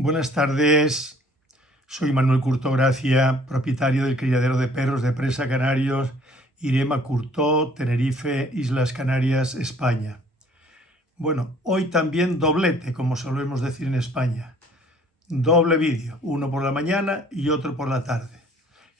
Buenas tardes, soy Manuel Curtó Gracia, propietario del criadero de perros de presa Canarios, Irema Curtó, Tenerife, Islas Canarias, España. Bueno, hoy también doblete, como solemos decir en España. Doble vídeo, uno por la mañana y otro por la tarde.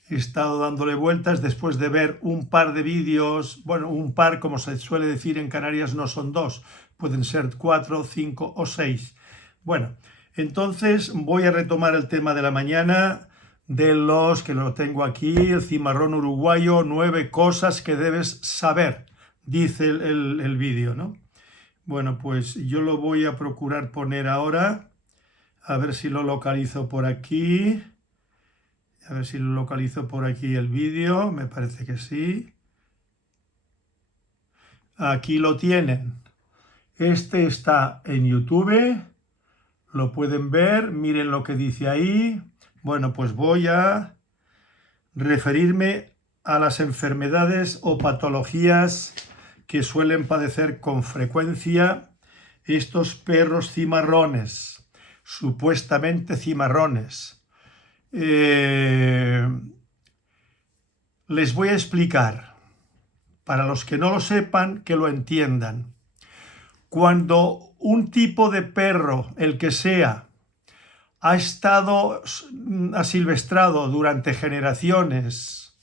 He estado dándole vueltas después de ver un par de vídeos, bueno, un par, como se suele decir en Canarias, no son dos, pueden ser 4, 5 o 6. Bueno, entonces voy a retomar el tema de la mañana, de los que lo tengo aquí, el cimarrón uruguayo, 9 cosas que debes saber, dice el vídeo, ¿no? Bueno, pues yo lo voy a procurar poner ahora, a ver si lo localizo por aquí. A ver si lo localizo por aquí el vídeo, me parece que sí. Aquí lo tienen. Este está en YouTube, lo pueden ver, miren lo que dice ahí. Bueno, pues voy a referirme a las enfermedades o patologías que suelen padecer con frecuencia estos perros cimarrones, supuestamente cimarrones. Les voy a explicar, para los que no lo sepan, que lo entiendan. Cuando un tipo de perro, el que sea, ha estado asilvestrado durante generaciones,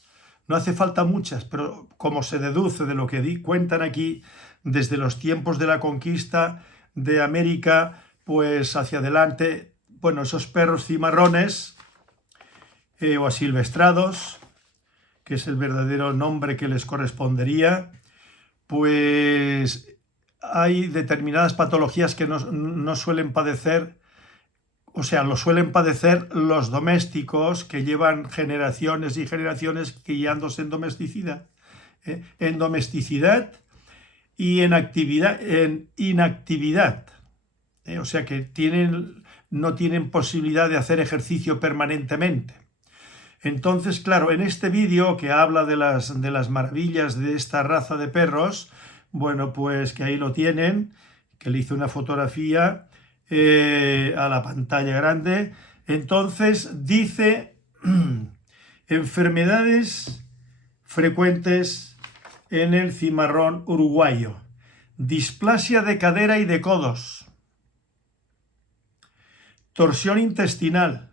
no hace falta muchas, pero como se deduce de lo que cuentan aquí, desde los tiempos de la conquista de América, pues hacia adelante, bueno, esos perros cimarrones o asilvestrados, que es el verdadero nombre que les correspondería, pues hay determinadas patologías que no suelen padecer, o sea, lo suelen padecer los domésticos que llevan generaciones y generaciones guiándose en domesticidad, y en inactividad. O sea que no tienen posibilidad de hacer ejercicio permanentemente. Entonces, claro, en este vídeo que habla de las maravillas de esta raza de perros, bueno, pues que ahí lo tienen, que le hice una fotografía a la pantalla grande. Entonces, dice enfermedades frecuentes en el cimarrón uruguayo. Displasia de cadera y de codos. Torsión intestinal.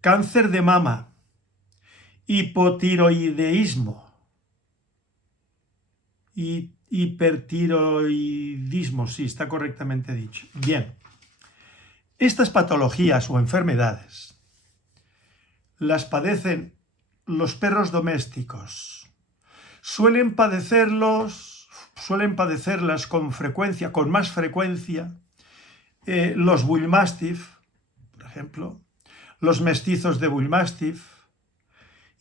Cáncer de mama, hipotiroideísmo, hipertiroidismo, sí, está correctamente dicho. Bien, estas patologías o enfermedades las padecen los perros domésticos. Suelen padecerlas con frecuencia, con más frecuencia, los Bull Mastiff, por ejemplo, los mestizos de Bull Mastiff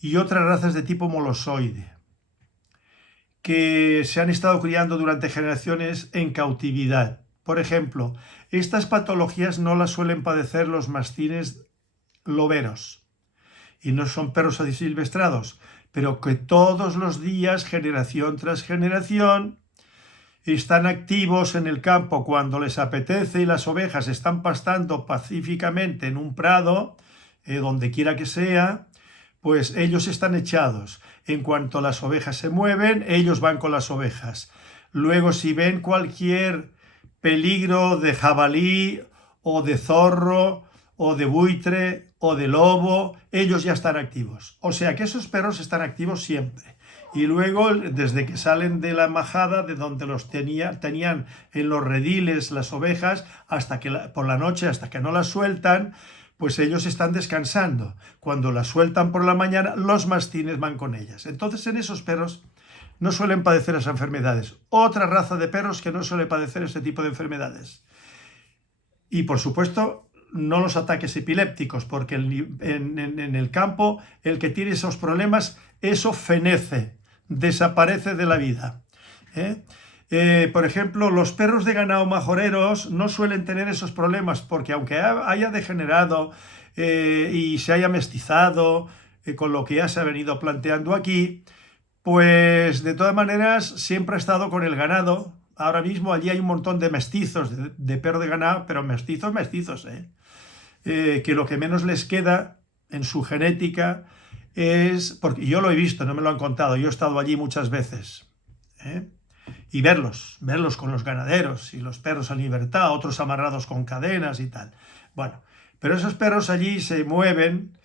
y otras razas de tipo molosoide que se han estado criando durante generaciones en cautividad. Por ejemplo, estas patologías no las suelen padecer los mastines loberos y no son perros asilvestrados, pero que todos los días, generación tras generación, están activos en el campo cuando les apetece y las ovejas están pastando pacíficamente en un prado, donde quiera que sea, pues ellos están echados. En cuanto las ovejas se mueven, ellos van con las ovejas. Luego, si ven cualquier peligro de jabalí o de zorro o de buitre o de lobo, ellos ya están activos. O sea que esos perros están activos siempre. Y luego, desde que salen de la majada, de donde los tenían en los rediles las ovejas, hasta que por la noche, hasta que no las sueltan, pues ellos están descansando. Cuando las sueltan por la mañana, los mastines van con ellas. Entonces, en esos perros no suelen padecer esas enfermedades. Otra raza de perros que no suele padecer ese tipo de enfermedades. Y, por supuesto, no los ataques epilépticos, porque en el campo el que tiene esos problemas, eso fenece, desaparece de la vida. Por ejemplo, los perros de ganado majoreros no suelen tener esos problemas porque aunque haya degenerado y se haya mestizado con lo que ya se ha venido planteando aquí, pues de todas maneras siempre ha estado con el ganado ahora mismo allí hay un montón de mestizos, de perro de ganado, pero mestizos, que lo que menos les queda en su genética es, porque yo lo he visto, no me lo han contado, yo he estado allí muchas veces, y verlos con los ganaderos y los perros en libertad, otros amarrados con cadenas y tal. Bueno, pero esos perros allí se mueven,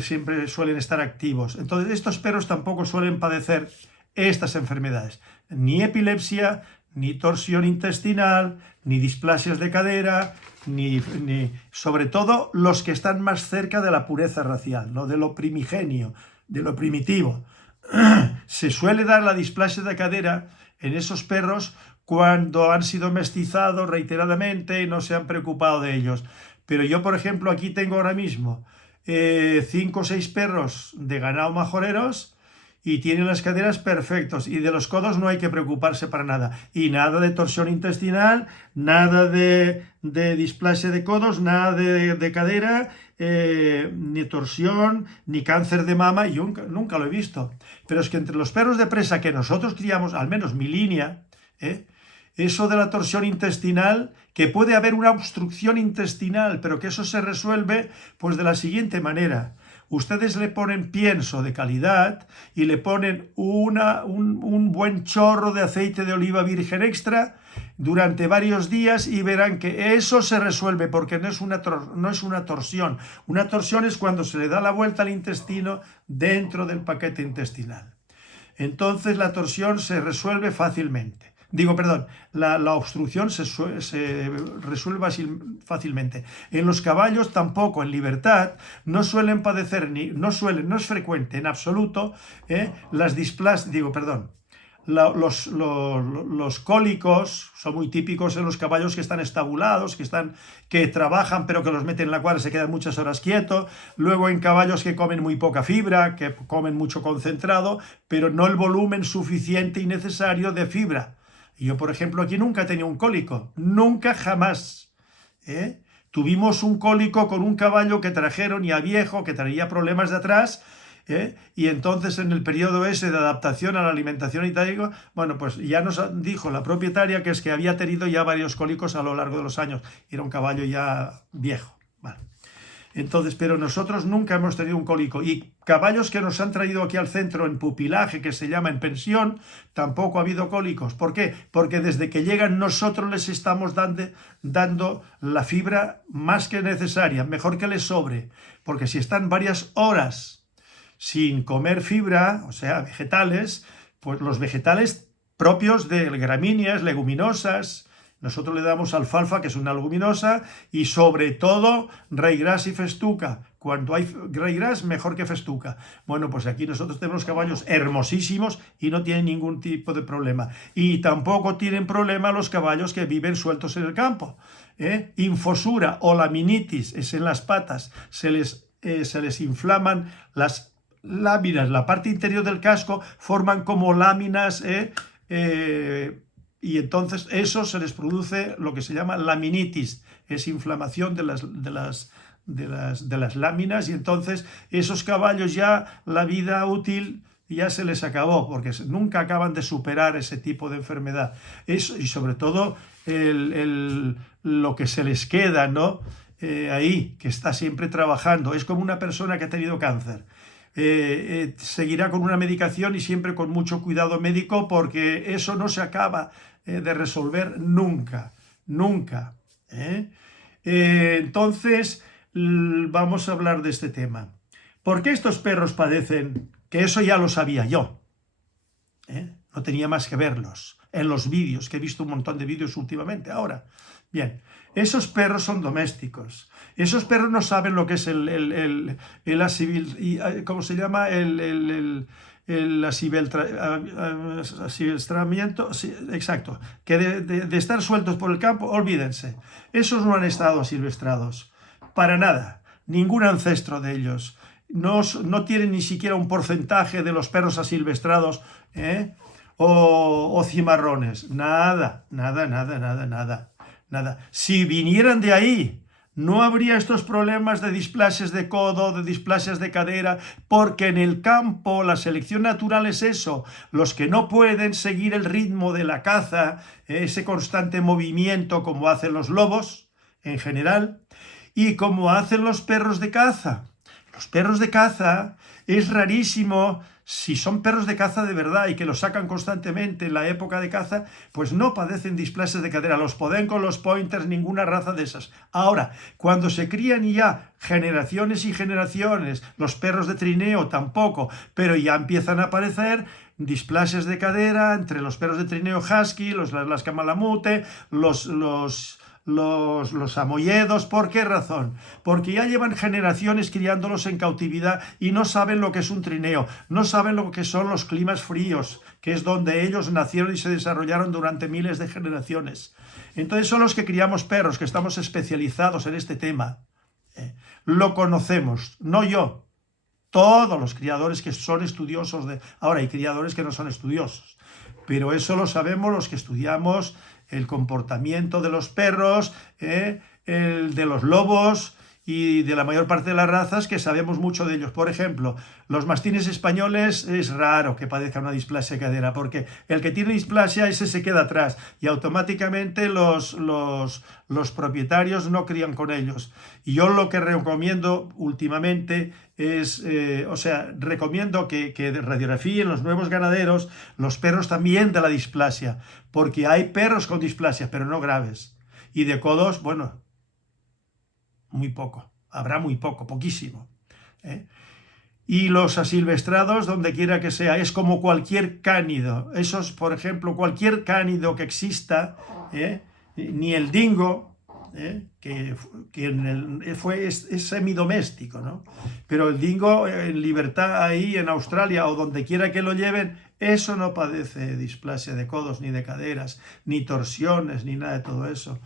siempre suelen estar activos. Entonces estos perros tampoco suelen padecer estas enfermedades, ni epilepsia, ni torsión intestinal, ni displasias de cadera, ni sobre todo los que están más cerca de la pureza racial, ¿no? De lo primigenio, de lo primitivo. Se suele dar la displasia de cadera en esos perros cuando han sido mestizados reiteradamente y no se han preocupado de ellos. Pero yo, por ejemplo, aquí tengo ahora mismo 5 o 6 perros de ganado majoreros y tienen las caderas perfectos y de los codos no hay que preocuparse para nada. Y nada de torsión intestinal, nada de displasia de codos, nada de cadera, ni torsión, ni cáncer de mama, yo nunca lo he visto. Pero es que entre los perros de presa que nosotros criamos, al menos mi línea, eso de la torsión intestinal, que puede haber una obstrucción intestinal, pero que eso se resuelve pues de la siguiente manera. Ustedes le ponen pienso de calidad y le ponen un buen chorro de aceite de oliva virgen extra durante varios días y verán que eso se resuelve porque no es una torsión. Una torsión es cuando se le da la vuelta al intestino dentro del paquete intestinal. Entonces la torsión se resuelve fácilmente. La obstrucción se resuelve fácilmente. En los caballos tampoco, en libertad, no suelen padecer, no es frecuente en absoluto las displasias, los cólicos son muy típicos en los caballos que están estabulados, que trabajan pero que los meten en la cuadra y se quedan muchas horas quietos. Luego en caballos que comen muy poca fibra, que comen mucho concentrado, pero no el volumen suficiente y necesario de fibra. Yo, por ejemplo, aquí nunca he tenido un cólico, nunca, jamás. Tuvimos un cólico con un caballo que trajeron ya viejo, que traía problemas de atrás, y entonces en el periodo ese de adaptación a la alimentación y tal, bueno, pues ya nos dijo la propietaria que es que había tenido ya varios cólicos a lo largo de los años. Era un caballo ya viejo. Vale. Entonces, pero nosotros nunca hemos tenido un cólico. Y caballos que nos han traído aquí al centro en pupilaje, que se llama en pensión, tampoco ha habido cólicos. ¿Por qué? Porque desde que llegan nosotros les estamos dando la fibra más que necesaria, mejor que les sobre. Porque si están varias horas sin comer fibra, o sea, vegetales, pues los vegetales propios de gramíneas, leguminosas, nosotros le damos alfalfa, que es una leguminosa, y sobre todo raigrás y festuca. Cuando hay raigrás, mejor que festuca. Bueno, pues aquí nosotros tenemos caballos hermosísimos y no tienen ningún tipo de problema. Y tampoco tienen problema los caballos que viven sueltos en el campo. Infosura o laminitis es en las patas. Se les inflaman las láminas, la parte interior del casco, forman como láminas, y entonces eso se les produce lo que se llama laminitis, es inflamación de las láminas, y entonces esos caballos ya la vida útil ya se les acabó, porque nunca acaban de superar ese tipo de enfermedad. Eso, y sobre todo lo que se les queda, ¿no? Ahí, que está siempre trabajando, es como una persona que ha tenido cáncer. Seguirá con una medicación y siempre con mucho cuidado médico, porque eso no se acaba de resolver nunca. Entonces vamos a hablar de este tema. ¿Por qué estos perros padecen? Que eso ya lo sabía yo, no tenía más que verlos en los vídeos, que he visto un montón de vídeos últimamente ahora. Bien, esos perros son domésticos. Esos perros no saben lo que es ¿cómo se llama? El asilvestramiento, sí, exacto, que de estar sueltos por el campo, olvídense. Esos no han estado asilvestrados, para nada, ningún ancestro de ellos. No tienen ni siquiera un porcentaje de los perros asilvestrados, o cimarrones, nada. Si vinieran de ahí, no habría estos problemas de displasias de codo, de displasias de cadera, porque en el campo la selección natural es eso, los que no pueden seguir el ritmo de la caza, ese constante movimiento como hacen los lobos en general, y como hacen los perros de caza. Los perros de caza es rarísimo, si son perros de caza de verdad y que los sacan constantemente en la época de caza, pues no padecen displasias de cadera. Los podencos, los pointers, ninguna raza de esas. Ahora, cuando se crían ya generaciones y generaciones, los perros de trineo tampoco, pero ya empiezan a aparecer displasias de cadera entre los perros de trineo husky, las camalamute, los samoyedos. ¿Por qué razón? Porque ya llevan generaciones criándolos en cautividad y no saben lo que es un trineo, no saben lo que son los climas fríos, que es donde ellos nacieron y se desarrollaron durante miles de generaciones. Entonces son los que criamos perros, que estamos especializados en este tema. Lo conocemos, no yo, todos los criadores que son estudiosos de... Ahora hay criadores que no son estudiosos, pero eso lo sabemos los que estudiamos el comportamiento de los perros, el de los lobos y de la mayor parte de las razas, que sabemos mucho de ellos. Por ejemplo, los mastines españoles es raro que padezcan una displasia de cadera, porque el que tiene displasia ese se queda atrás y automáticamente los propietarios no crían con ellos. Y yo lo que recomiendo últimamente es, recomiendo que radiografíen los nuevos ganaderos los perros también de la displasia, porque hay perros con displasia, pero no graves. Y de codos, bueno, muy poco, habrá muy poco, poquísimo. Y los asilvestrados, donde quiera que sea, es como cualquier cánido. Esos, por ejemplo, cualquier cánido que exista, ni el dingo, que es semidoméstico, ¿no? Pero el dingo en libertad ahí en Australia o donde quiera que lo lleven, eso no padece displasia de codos, ni de caderas, ni torsiones, ni nada de todo eso.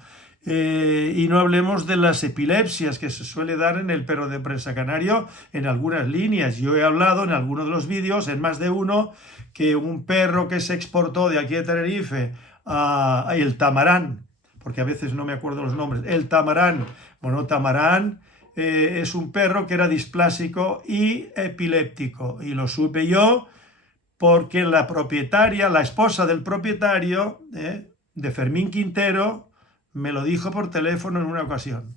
Y no hablemos de las epilepsias que se suele dar en el perro de presa canario en algunas líneas. Yo he hablado en algunos de los vídeos, en más de uno, que un perro que se exportó de aquí de Tenerife a el tamarán, porque a veces no me acuerdo los nombres, el tamarán. Bueno, tamarán es un perro que era displásico y epiléptico, y lo supe yo porque la propietaria, la esposa del propietario, de Fermín Quintero, me lo dijo por teléfono en una ocasión.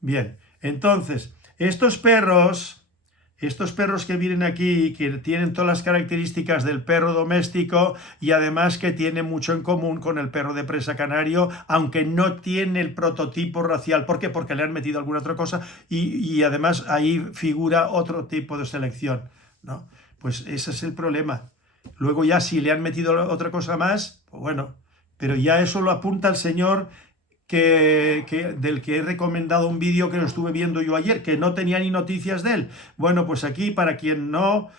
Bien, entonces, estos perros que vienen aquí, que tienen todas las características del perro doméstico y además que tienen mucho en común con el perro de presa canario, aunque no tiene el prototipo racial. ¿Por qué? Porque le han metido alguna otra cosa y además ahí figura otro tipo de selección, ¿no? Pues ese es el problema. Luego ya si le han metido otra cosa más, pues bueno, pero ya eso lo apunta el señor del que he recomendado un vídeo que lo estuve viendo yo ayer, que no tenía ni noticias de él. Bueno, pues aquí, para quien no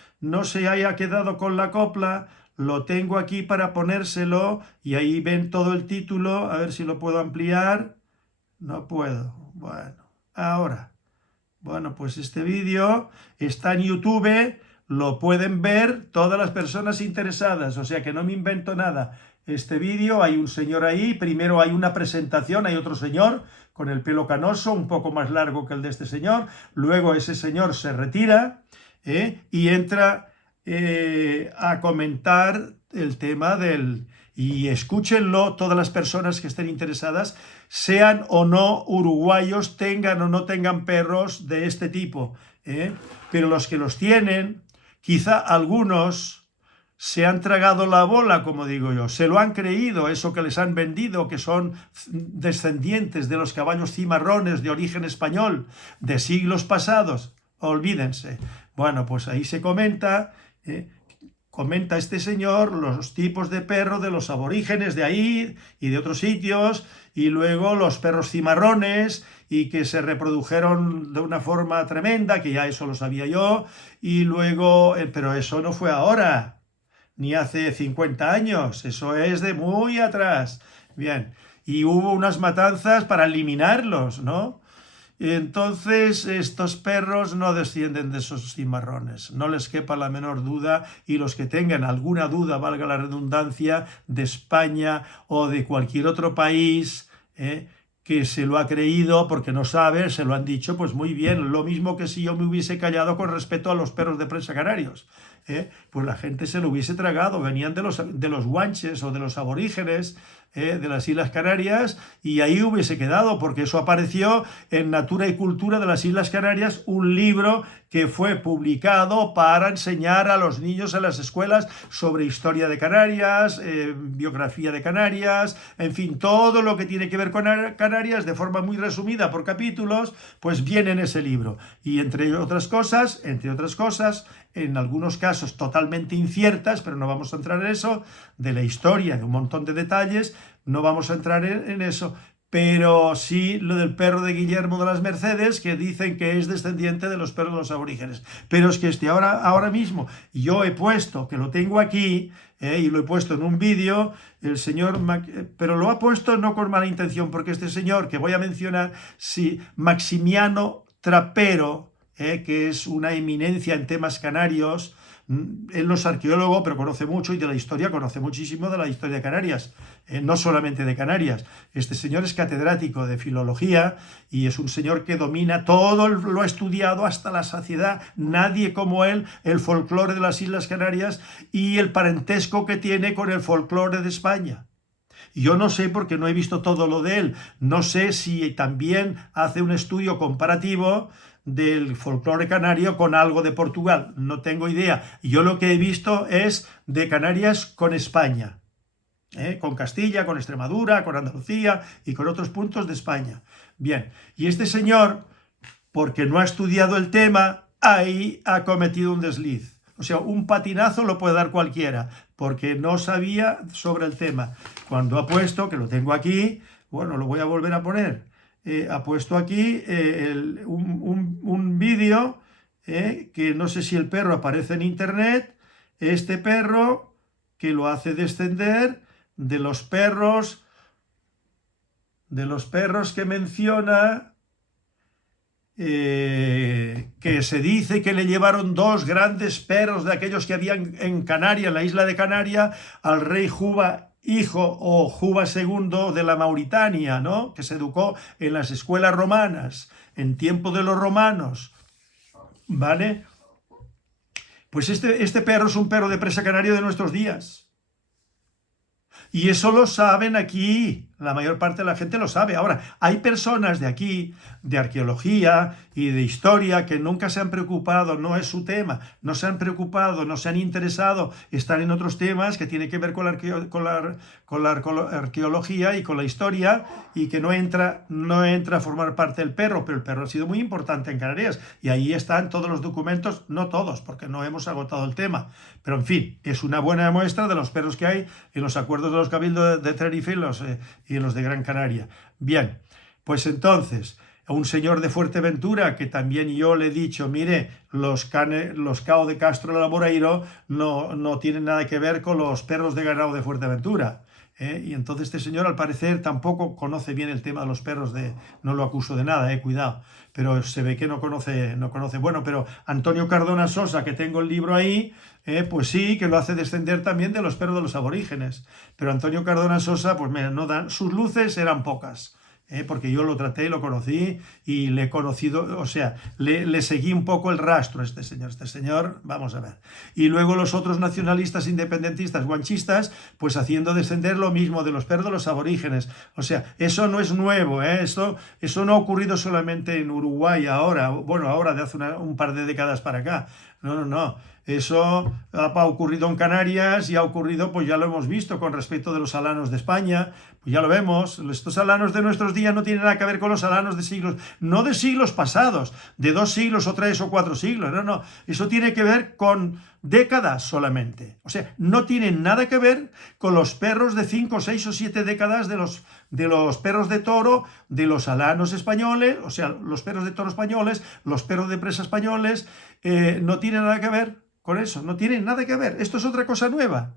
se haya quedado con la copla, lo tengo aquí para ponérselo, y ahí ven todo el título. A ver si lo puedo ampliar. No puedo. Bueno, ahora. Bueno, pues este vídeo está en YouTube, lo pueden ver todas las personas interesadas, o sea que no me invento nada. Este vídeo, hay un señor ahí, primero hay una presentación, hay otro señor con el pelo canoso, un poco más largo que el de este señor, luego ese señor se retira y entra a comentar el tema y escúchenlo todas las personas que estén interesadas, sean o no uruguayos, tengan o no tengan perros de este tipo, pero los que los tienen, quizá algunos se han tragado la bola, como digo yo, se lo han creído, eso que les han vendido, que son descendientes de los caballos cimarrones de origen español, de siglos pasados. Olvídense. Bueno, pues ahí se comenta este señor los tipos de perro de los aborígenes de ahí y de otros sitios, y luego los perros cimarrones, y que se reprodujeron de una forma tremenda, que ya eso lo sabía yo, y luego, pero eso no fue ahora, ni hace 50 años, eso es de muy atrás. Bien, y hubo unas matanzas para eliminarlos, ¿no? Entonces estos perros no descienden de esos cimarrones, no les quepa la menor duda, y los que tengan alguna duda, valga la redundancia, de España o de cualquier otro país, que se lo ha creído porque no sabe, se lo han dicho, pues muy bien, lo mismo que si yo me hubiese callado con respecto a los perros de presa canarios. Pues la gente se lo hubiese tragado, venían de los guanches o de los aborígenes de las Islas Canarias, y ahí hubiese quedado, porque eso apareció en Natura y Cultura de las Islas Canarias, un libro que fue publicado para enseñar a los niños en las escuelas sobre historia de Canarias, biografía de Canarias, en fin, todo lo que tiene que ver con Canarias de forma muy resumida por capítulos, pues viene en ese libro. Y entre otras cosas, en algunos casos totalmente inciertas, pero no vamos a entrar en eso, de la historia, de un montón de detalles, no vamos a entrar en eso, pero sí lo del perro de Guillermo de las Mercedes, que dicen que es descendiente de los perros de los aborígenes. Pero es que ahora mismo yo he puesto, que lo tengo aquí, y lo he puesto en un vídeo, el señor, pero lo ha puesto no con mala intención, porque este señor que voy a mencionar, sí, Maximiano Trapero, que es una eminencia en temas canarios. Él no es arqueólogo, pero conoce mucho, y de la historia conoce muchísimo de la historia de Canarias, no solamente de Canarias. Este señor es catedrático de filología y es un señor que domina todo, lo ha estudiado hasta la saciedad, nadie como él, el folclore de las Islas Canarias y el parentesco que tiene con el folclore de España. Yo no sé, porque no he visto todo lo de él, no sé si también hace un estudio comparativo del folclore canario con algo de Portugal, no tengo idea. Yo lo que he visto es de Canarias con España, con Castilla, con Extremadura, con Andalucía y con otros puntos de España. Bien, y este señor, porque no ha estudiado el tema, ahí ha cometido un desliz. O sea, un patinazo lo puede dar cualquiera, porque no sabía sobre el tema. Cuando ha puesto, que lo tengo aquí, bueno, lo voy a volver a poner, ha puesto aquí un vídeo, que no sé si el perro aparece en internet, este perro que lo hace descender de los perros que menciona, que se dice que le llevaron dos grandes perros de aquellos que habían en Canarias, en la isla de Canarias, al rey Juba hijo o Juba II de la Mauritania, ¿no? Que se educó en las escuelas romanas, en tiempo de los romanos, ¿vale? Pues este perro es un perro de presa canario de nuestros días. Y eso lo saben aquí, la mayor parte de la gente lo sabe. Ahora, hay personas de aquí, de arqueología y de historia, que nunca se han preocupado, no es su tema, no se han preocupado, no se han interesado, están en otros temas que tienen que ver con la arqueología y con la historia, y que no entra a formar parte del perro, pero el perro ha sido muy importante en Canarias, y ahí están todos los documentos, no todos, porque no hemos agotado el tema, pero en fin, es una buena muestra de los perros que hay en los acuerdos de los cabildos de Tenerife y en los de Gran Canaria. Bien, pues entonces, a un señor de Fuerteventura, que también yo le he dicho, mire, los cao de Castro de Laboreiro no tienen nada que ver con los perros de ganado de Fuerteventura. Y entonces este señor, al parecer, tampoco conoce bien el tema de los perros no lo acuso de nada, cuidado, pero se ve que no conoce. Bueno, pero Antonio Cardona Sosa, que tengo el libro ahí, pues sí, que lo hace descender también de los perros de los aborígenes. Pero Antonio Cardona Sosa, pues mira, sus luces eran pocas. Porque yo lo traté, lo conocí y le he conocido, o sea, le seguí un poco el rastro a este señor, vamos a ver. Y luego los otros nacionalistas, independentistas, guanchistas, pues haciendo descender lo mismo de los perros de los aborígenes. O sea, eso no es nuevo, eso no ha ocurrido solamente en Uruguay ahora, bueno, ahora de hace un par de décadas para acá. No. Eso ha ocurrido en Canarias y ha ocurrido, pues ya lo hemos visto con respecto de los alanos de España, pues ya lo vemos, estos alanos de nuestros días no tienen nada que ver con los alanos de siglos, no de siglos pasados, de 2 siglos o 3 o 4 siglos, no, eso tiene que ver con décadas solamente, o sea, no tiene nada que ver con los perros de 5, 6 o 7 décadas de los perros de toro, de los alanos españoles, o sea, los perros de toro españoles, los perros de presa españoles, no tiene nada que ver con eso, no tiene nada que ver. Esto es otra cosa nueva,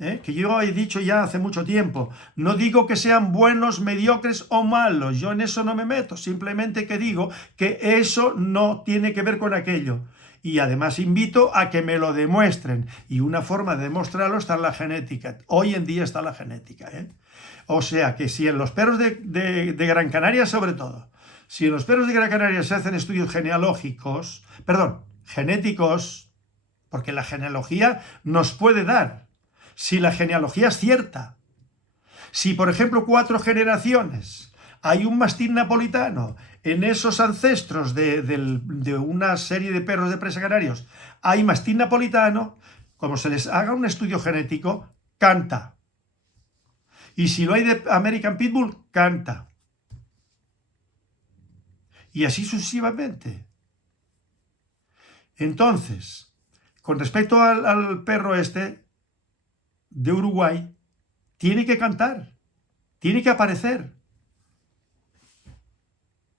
que yo he dicho ya hace mucho tiempo. No digo que sean buenos, mediocres o malos, yo en eso no me meto, simplemente que digo que eso no tiene que ver con aquello. Y además invito a que me lo demuestren. Y una forma de demostrarlo está en la genética. Hoy en día está la genética, ¿eh? O sea que si en los perros de Gran Canaria, sobre todo, si en los perros de Gran Canaria se hacen estudios genealógicos, perdón, genéticos, porque la genealogía nos puede dar, si la genealogía es cierta. Si, por ejemplo, 4 generaciones hay un mastín napolitano en esos ancestros de una serie de perros de presa canarios, hay mastín napolitano, como se les haga un estudio genético, canta. Y si lo hay de American Pitbull, canta. Y así sucesivamente. Entonces, con respecto al perro este de Uruguay, tiene que cantar, tiene que aparecer.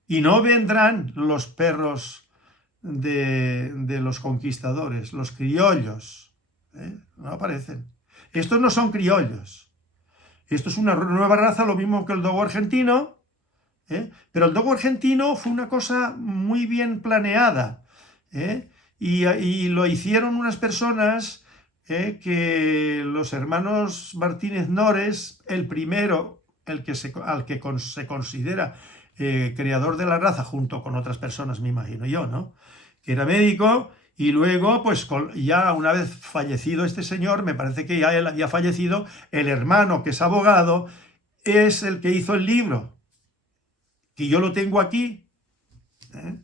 Y no vendrán los perros de los conquistadores, los criollos, ¿eh? No aparecen. Estos no son criollos. Esto es una nueva raza, lo mismo que el dogo argentino, ¿eh? Pero el dogo argentino fue una cosa muy bien planeada, ¿eh? Y lo hicieron unas personas, que los hermanos Martínez Nores, el primero, al que se considera creador de la raza, junto con otras personas, me imagino yo, ¿no? Que era médico, y luego, pues ya una vez fallecido este señor, me parece que ya él había fallecido, el hermano, que es abogado, es el que hizo el libro, que yo lo tengo aquí, ¿eh?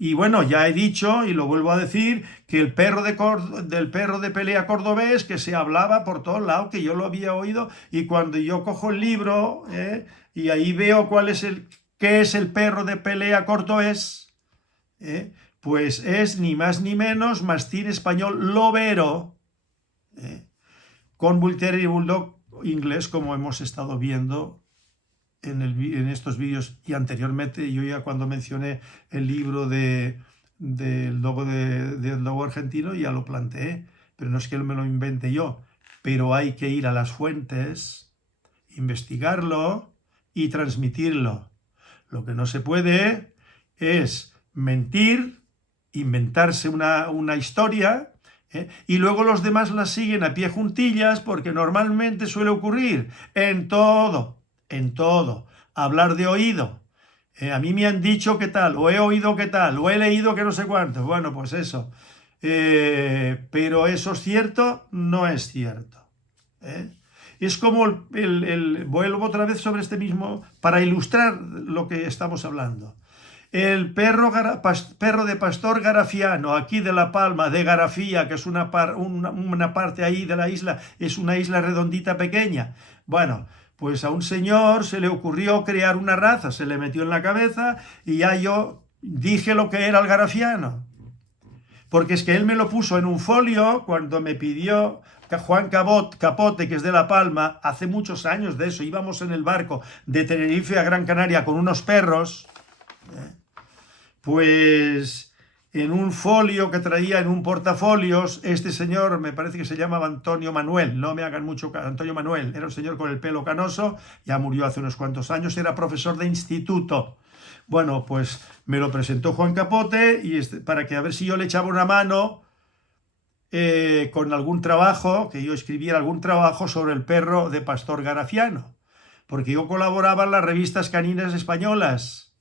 Y bueno, ya he dicho, y lo vuelvo a decir, que el perro del perro de pelea cordobés, que se hablaba por todos lados, que yo lo había oído, y cuando yo cojo el libro, y ahí veo qué es el perro de pelea cordobés, pues es ni más ni menos mastín español lobero, con Bull Terrier y Bulldog inglés, como hemos estado viendo en estos vídeos, y anteriormente yo ya cuando mencioné el libro del dogo argentino ya lo planteé, pero no es que me lo invente yo, pero hay que ir a las fuentes, investigarlo y transmitirlo. Lo que no se puede es mentir, inventarse una historia, y luego los demás la siguen a pie juntillas, porque normalmente suele ocurrir en todo, hablar de oído. A mí me han dicho qué tal, o he oído qué tal, o he leído que no sé cuánto. Bueno, pues eso. Pero eso es cierto, no es cierto. Es como vuelvo otra vez sobre este mismo, para ilustrar lo que estamos hablando. El perro de pastor garafiano, aquí de La Palma, de Garafía, que es una parte ahí de la isla, es una isla redondita pequeña. Bueno, pues a un señor se le ocurrió crear una raza, se le metió en la cabeza, y ya yo dije lo que era el garafiano. Porque es que él me lo puso en un folio cuando me pidió Juan Capote, que es de La Palma, hace muchos años de eso, íbamos en el barco de Tenerife a Gran Canaria con unos perros, pues en un folio que traía en un portafolios, este señor, me parece que se llamaba Antonio Manuel, no me hagan mucho caso, Antonio Manuel, era un señor con el pelo canoso, ya murió hace unos cuantos años, era profesor de instituto. Bueno, pues me lo presentó Juan Capote, y para que a ver si yo le echaba una mano con algún trabajo, que yo escribiera algún trabajo sobre el perro de pastor garafiano, porque yo colaboraba en las revistas caninas españolas,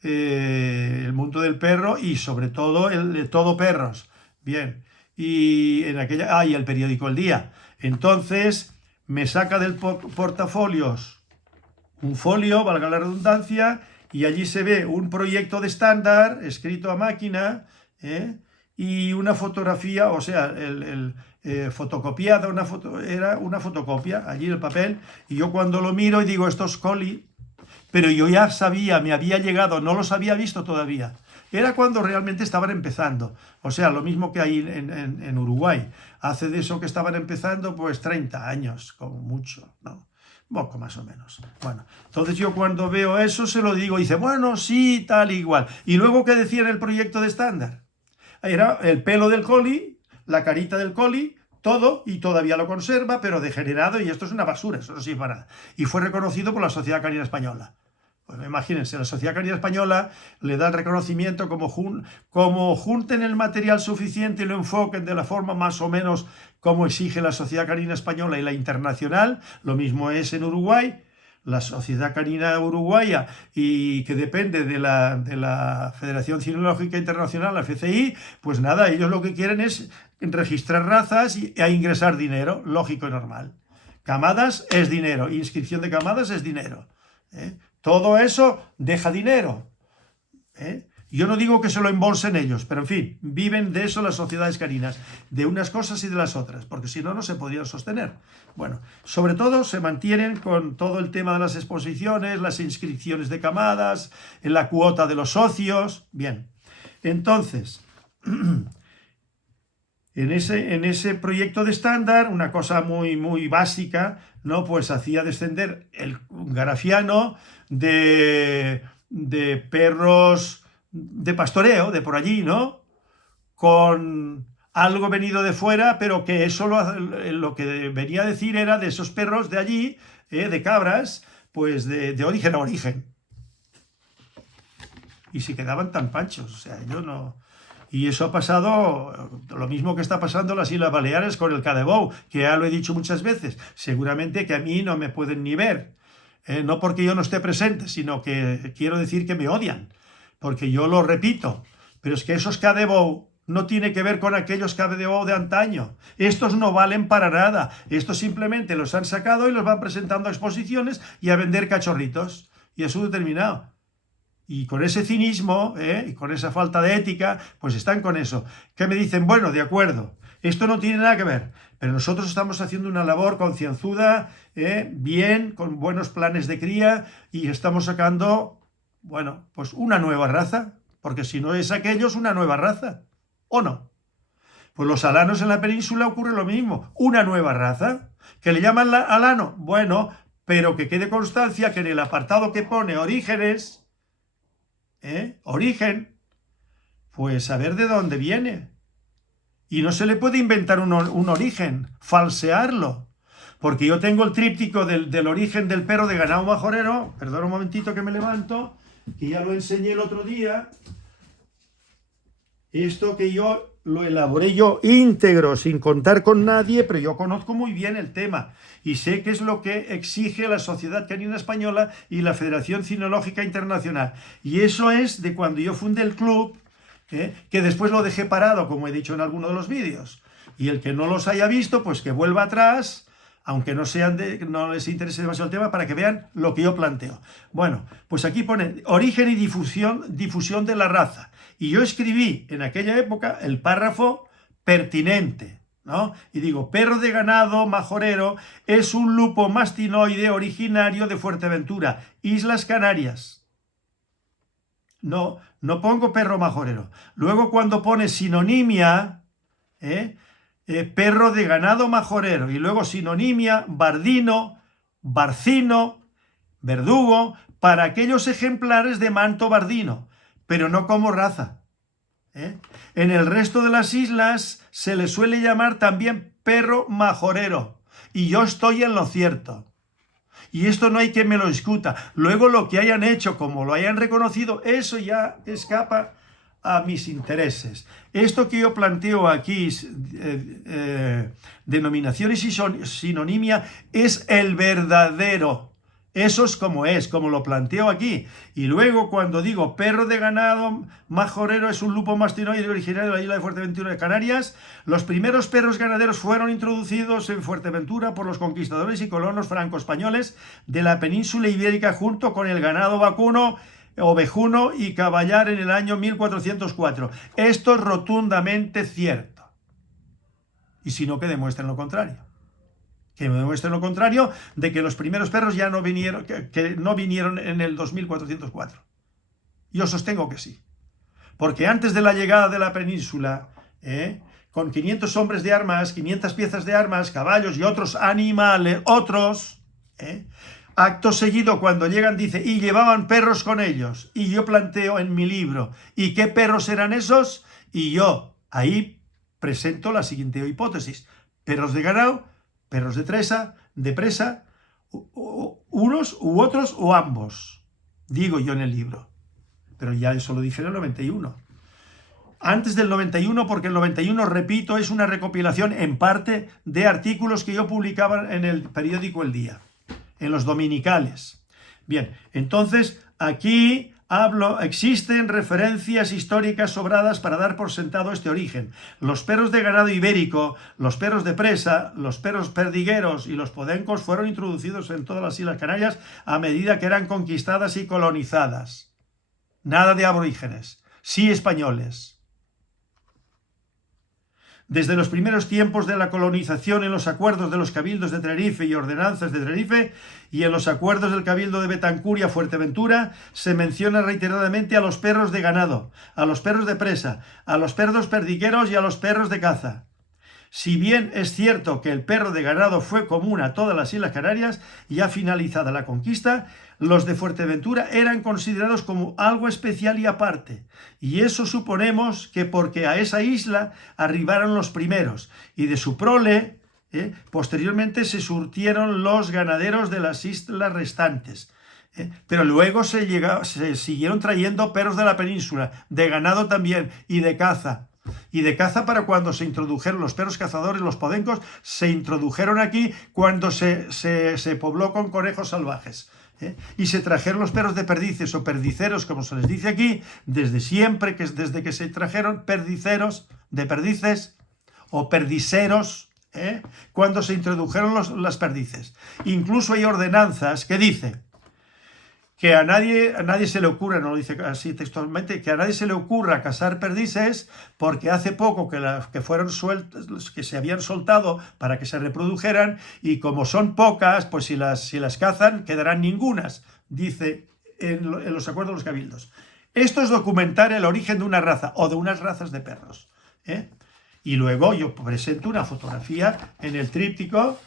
El Mundo del Perro, y sobre todo el de Todo Perros. Bien, y en aquella, y el periódico El Día. Entonces me saca del portafolios un folio, valga la redundancia, y allí se ve un proyecto de estándar escrito a máquina, y una fotografía, o sea, fotocopiada, era una fotocopia, allí el papel, y yo cuando lo miro y digo, esto es Collie, pero yo ya sabía, me había llegado, no los había visto todavía. Era cuando realmente estaban empezando, o sea, lo mismo que hay en Uruguay. Hace de eso que estaban empezando, pues 30 años, como mucho, ¿no? Poco más o menos. Bueno, entonces yo cuando veo eso se lo digo, y dice, bueno, sí, tal, igual. Y luego, ¿qué decía en el proyecto de estándar? Era el pelo del Collie, la carita del Collie, todo, y todavía lo conserva, pero degenerado, y esto es una basura, eso no sirve para nada. Y fue reconocido por la Sociedad Canina Española. Pues imagínense, la Sociedad Canina Española le da el reconocimiento como junten el material suficiente y lo enfoquen de la forma más o menos como exige la Sociedad Canina Española y la internacional. Lo mismo es en Uruguay. La Sociedad Canina Uruguaya, y que depende de la Federación Cinológica Internacional, la FCI, pues nada, ellos lo que quieren es registrar razas e ingresar dinero, lógico y normal. Camadas es dinero, inscripción de camadas es dinero. Todo eso deja dinero. Yo no digo que se lo embolsen ellos, pero en fin, viven de eso las sociedades caninas, de unas cosas y de las otras, porque si no, no se podrían sostener. Bueno, sobre todo se mantienen con todo el tema de las exposiciones, las inscripciones de camadas, en la cuota de los socios. Bien, entonces, en ese proyecto de estándar, una cosa muy básica, ¿no? Pues hacía descender el garafiano de perros de pastoreo, de por allí, ¿no? Con algo venido de fuera, pero que eso lo que venía a decir era de esos perros de allí, de cabras, pues de origen a origen. Y se quedaban tan panchos, o sea, yo no... Y eso ha pasado, lo mismo que está pasando en las Islas Baleares con el Cadebou, que ya lo he dicho muchas veces. Seguramente que a mí no me pueden ni ver, no porque yo no esté presente, sino que quiero decir que me odian, porque yo lo repito, pero es que esos Cadebou no tiene que ver con aquellos Cadebou de antaño. Estos no valen para nada. Estos simplemente los han sacado y los van presentando a exposiciones y a vender cachorritos. Y eso determinado. Y con ese cinismo, y con esa falta de ética, pues están con eso. Que me dicen, bueno, de acuerdo, esto no tiene nada que ver, pero nosotros estamos haciendo una labor concienzuda, bien, con buenos planes de cría, y estamos sacando, bueno, pues una nueva raza, porque si no es aquellos, una nueva raza, ¿o no? Pues los alanos en la península ocurre lo mismo, una nueva raza, que le llaman alano, bueno, pero que quede constancia que en el apartado que pone orígenes, origen, pues saber de dónde viene. Y no se le puede inventar un origen, falsearlo. Porque yo tengo el tríptico del origen del perro de ganado majorero. Perdón un momentito que me levanto, que ya lo enseñé el otro día. Esto que yo lo elaboré yo íntegro, sin contar con nadie, pero yo conozco muy bien el tema y sé qué es lo que exige la Sociedad Canina Española y la Federación Cinológica Internacional. Y eso es de cuando yo fundé el club, que después lo dejé parado, como he dicho en alguno de los vídeos. Y el que no los haya visto, pues que vuelva atrás, aunque no les interese demasiado el tema, para que vean lo que yo planteo. Bueno, pues aquí pone origen y difusión de la raza. Y yo escribí en aquella época el párrafo pertinente, ¿no? Y digo, perro de ganado majorero es un lupo mastinoide originario de Fuerteventura, Islas Canarias. No pongo perro majorero. Luego cuando pone sinonimia, perro de ganado majorero, y luego sinonimia, bardino, barcino, verdugo, para aquellos ejemplares de manto bardino, pero no como raza. En el resto de las islas se le suele llamar también perro majorero, y yo estoy en lo cierto. Y esto no hay quien me lo discuta. Luego lo que hayan hecho, como lo hayan reconocido, eso ya escapa a mis intereses. Esto que yo planteo aquí, denominaciones y sinonimia, es el verdadero. Eso es, como lo planteo aquí. Y luego cuando digo perro de ganado majorero es un lupo mastinoide originario de la isla de Fuerteventura de Canarias, los primeros perros ganaderos fueron introducidos en Fuerteventura por los conquistadores y colonos franco-españoles de la península ibérica junto con el ganado vacuno, ovejuno y caballar en el año 1404. Esto es rotundamente cierto. Y si no, que demuestren lo contrario. Que me demuestren lo contrario de que los primeros perros ya no vinieron, que no vinieron en el 2404. Yo sostengo que sí. Porque antes de la llegada de la península, con 500 hombres de armas, 500 piezas de armas, caballos y otros animales, acto seguido cuando llegan dice, y llevaban perros con ellos. Y yo planteo en mi libro, ¿y qué perros eran esos? Y yo ahí presento la siguiente hipótesis. Perros de ganado, perros de presa, unos u otros o ambos. digo yo en el libro. Pero ya eso lo dije en el 91. Antes del 91, porque el 91, repito, es una recopilación en parte de artículos que yo publicaba en el periódico El Día, en los dominicales. Bien, entonces aquí existen referencias históricas sobradas para dar por sentado este origen. Los perros de ganado ibérico, los perros de presa, los perros perdigueros y los podencos fueron introducidos en todas las Islas Canarias a medida que eran conquistadas y colonizadas. Nada de aborígenes, sí españoles. Desde los primeros tiempos de la colonización, en los acuerdos de los cabildos de Tenerife y ordenanzas de Tenerife y en los acuerdos del cabildo de Betancur y a Fuerteventura, se menciona reiteradamente a los perros de ganado, a los perros de presa, a los perros perdigueros y a los perros de caza. Si bien es cierto que el perro de ganado fue común a todas las Islas Canarias, ya finalizada la conquista, los de Fuerteventura eran considerados como algo especial y aparte. Y eso suponemos que porque a esa isla arribaron los primeros, y de su prole, posteriormente se surtieron los ganaderos de las islas restantes. Pero luego se siguieron trayendo perros de la península, de ganado también, y de caza. Y de caza para cuando se introdujeron los perros cazadores, los podencos, se introdujeron aquí cuando se pobló con conejos salvajes. Y se trajeron los perros de perdices o perdiceros, como se les dice aquí, desde siempre, desde que se trajeron perdiceros de perdices o perdiceros, cuando se introdujeron las perdices. Incluso hay ordenanzas que dicen que a nadie se le ocurra, no lo dice así textualmente, que a nadie se le ocurra cazar perdices porque hace poco que fueron sueltas, que se habían soltado para que se reprodujeran y como son pocas, pues si las cazan quedarán ningunas, dice en los acuerdos de los cabildos. Esto es documentar el origen de una raza o de unas razas de perros. Y luego yo presento una fotografía en el tríptico,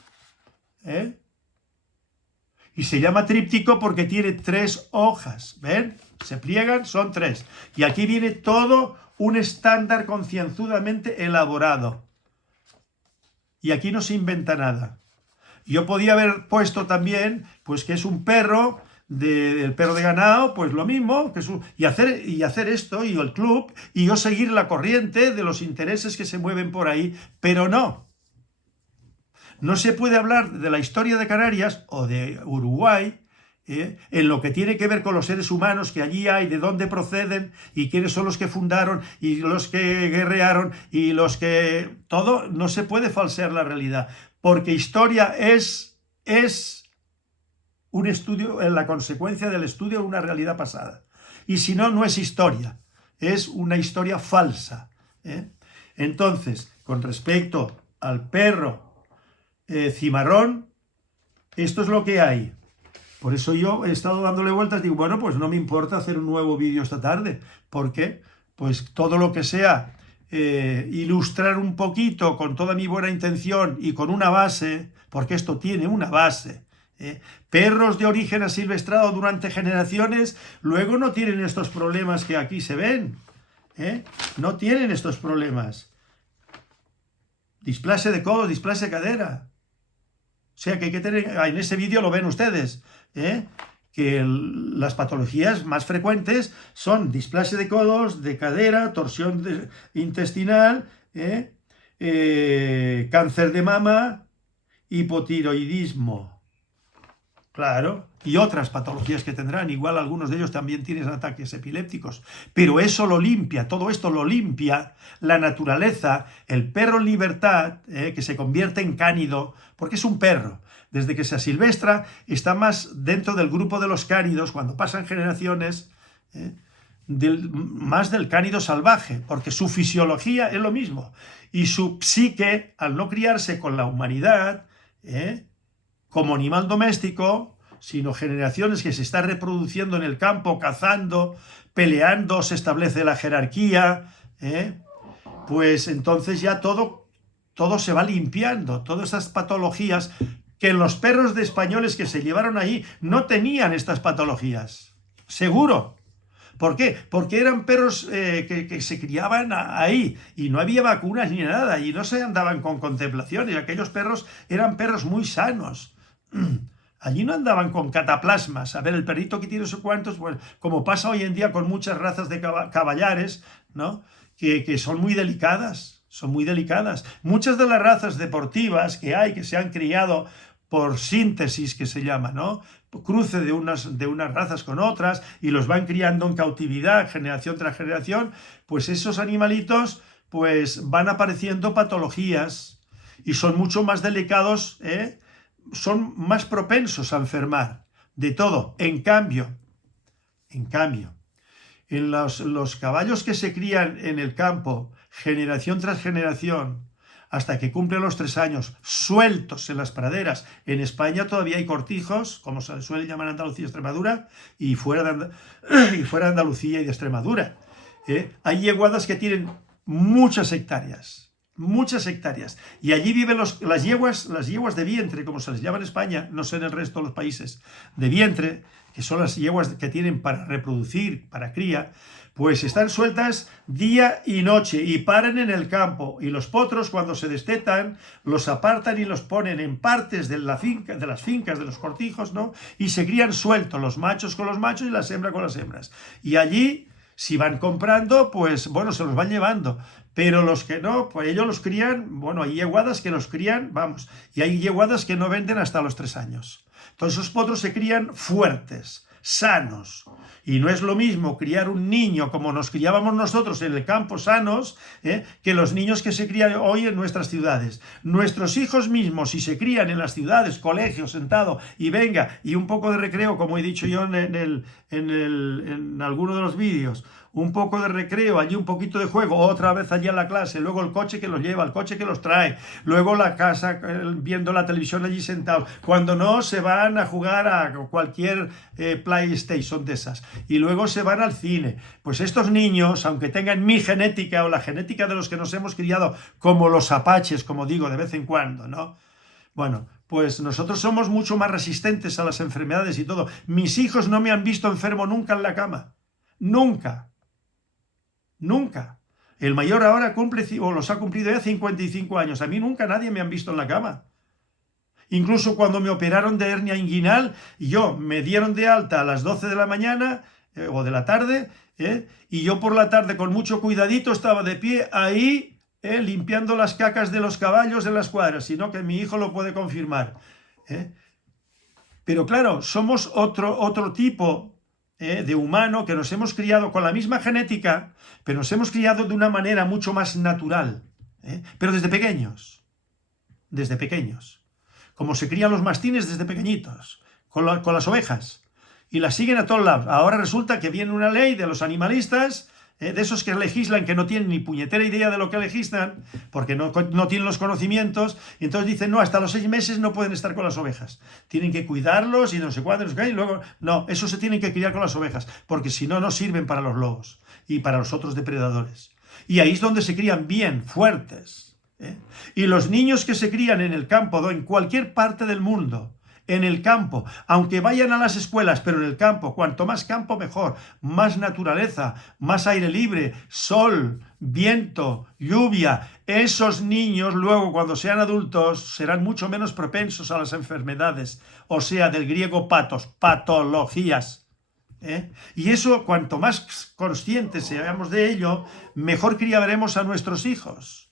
y se llama tríptico porque tiene 3 hojas, ¿ven? Se pliegan, son 3. Y aquí viene todo un estándar concienzudamente elaborado. Y aquí no se inventa nada. Yo podía haber puesto también, pues que es un perro, el perro de ganado, pues lo mismo, y hacer esto, y el club, y yo seguir la corriente de los intereses que se mueven por ahí, pero no. No se puede hablar de la historia de Canarias o de Uruguay en lo que tiene que ver con los seres humanos que allí hay, de dónde proceden y quiénes son los que fundaron y los que guerrearon y los que... Todo no se puede falsear la realidad, porque historia es un estudio, la consecuencia del estudio de una realidad pasada. Y si no, no es historia, es una historia falsa. Entonces, con respecto al perro cimarrón, esto es lo que hay. Por eso yo he estado dándole vueltas, digo, bueno, pues no me importa hacer un nuevo vídeo esta tarde. ¿Por qué? Pues todo lo que sea ilustrar un poquito con toda mi buena intención y con una base, porque esto tiene una base. Perros de origen asilvestrado durante generaciones, luego no tienen estos problemas que aquí se ven. No tienen estos problemas. Displasia de codos, displasia de cadera. O sea que hay que tener, en ese vídeo lo ven ustedes, que las patologías más frecuentes son displasia de codos, de cadera, torsión intestinal, cáncer de mama, hipotiroidismo. Claro, y otras patologías que tendrán, igual algunos de ellos también tienen ataques epilépticos, pero eso lo limpia, todo esto lo limpia la naturaleza, el perro en libertad, que se convierte en cánido, porque es un perro, desde que se asilvestra está más dentro del grupo de los cánidos, cuando pasan generaciones, más del cánido salvaje, porque su fisiología es lo mismo, y su psique, al no criarse con la humanidad, como animal doméstico, sino generaciones que se están reproduciendo en el campo, cazando, peleando, se establece la jerarquía, pues entonces ya todo se va limpiando, todas esas patologías que los perros de españoles que se llevaron allí no tenían estas patologías, seguro. ¿Por qué? Porque eran perros que se criaban ahí y no había vacunas ni nada y no se andaban con contemplaciones. Aquellos perros eran perros muy sanos. Allí no andaban con cataplasmas, a ver, el perrito que tiene sus cuantos, pues, como pasa hoy en día con muchas razas de caballares, ¿no? Que son muy delicadas, son muy delicadas. Muchas de las razas deportivas que hay, que se han criado por síntesis, que se llama, ¿no? Cruce de unas razas con otras y los van criando en cautividad generación tras generación, pues esos animalitos pues van apareciendo patologías y son mucho más delicados, son más propensos a enfermar de todo. En cambio, en los caballos que se crían en el campo, generación tras generación, hasta que cumplen los 3 años, sueltos en las praderas. En España todavía hay cortijos, como se suele llamar Andalucía y Extremadura, y fuera de Andalucía y de Extremadura. Hay yeguadas que tienen muchas hectáreas, y allí viven las yeguas de vientre, como se les llama en España, no sé en el resto de los países, de vientre, que son las yeguas que tienen para reproducir, para cría, pues están sueltas día y noche y paran en el campo, y los potros cuando se destetan los apartan y los ponen en partes de las fincas, de los cortijos, ¿no? Y se crían sueltos, los machos con los machos y las hembras con las hembras. Y allí, si van comprando, pues bueno, se los van llevando. Pero los que no, pues ellos los crían, bueno, hay yeguadas que los crían, vamos, y hay yeguadas que no venden hasta los 3 años. Entonces esos potros se crían fuertes, sanos. Y no es lo mismo criar un niño como nos criábamos nosotros en el campo sanos, que los niños que se crían hoy en nuestras ciudades. Nuestros hijos mismos, si se crían en las ciudades, colegios, sentado, y venga, y un poco de recreo, como he dicho yo en alguno de los vídeos, un poco de recreo, allí un poquito de juego, otra vez allí a la clase, luego el coche que los lleva, el coche que los trae, luego la casa viendo la televisión allí sentados, cuando no se van a jugar a cualquier PlayStation de esas, y luego se van al cine. Pues estos niños, aunque tengan mi genética o la genética de los que nos hemos criado, como los apaches, como digo, de vez en cuando, ¿no? Bueno, pues nosotros somos mucho más resistentes a las enfermedades y todo. Mis hijos no me han visto enfermo nunca en la cama, nunca. Nunca. El mayor ahora los ha cumplido ya 55 años. A mí nunca nadie me han visto en la cama. Incluso cuando me operaron de hernia inguinal, me dieron de alta a las 12 de la mañana o de la tarde, y yo por la tarde con mucho cuidadito estaba de pie ahí, limpiando las cacas de los caballos en las cuadras, sino que mi hijo lo puede confirmar. Pero claro, somos otro tipo de humano, que nos hemos criado con la misma genética, pero nos hemos criado de una manera mucho más natural, pero desde pequeños, como se crían los mastines desde pequeñitos, con las ovejas, y las siguen a todos lados. Ahora resulta que viene una ley de los animalistas, de esos que legislan, que no tienen ni puñetera idea de lo que legislan, porque no tienen los conocimientos, y entonces dicen, no, hasta los 6 meses no pueden estar con las ovejas, tienen que cuidarlos y no sé cuándo, y luego, no, eso se tienen que criar con las ovejas, porque si no, no sirven para los lobos y para los otros depredadores. Y ahí es donde se crían bien, fuertes. Y los niños que se crían en el campo, en cualquier parte del mundo, en el campo, aunque vayan a las escuelas, pero en el campo, cuanto más campo mejor, más naturaleza, más aire libre, sol, viento, lluvia, esos niños luego cuando sean adultos serán mucho menos propensos a las enfermedades, o sea, del griego patos, patologías. Y eso, cuanto más conscientes seamos de ello, mejor criaremos a nuestros hijos.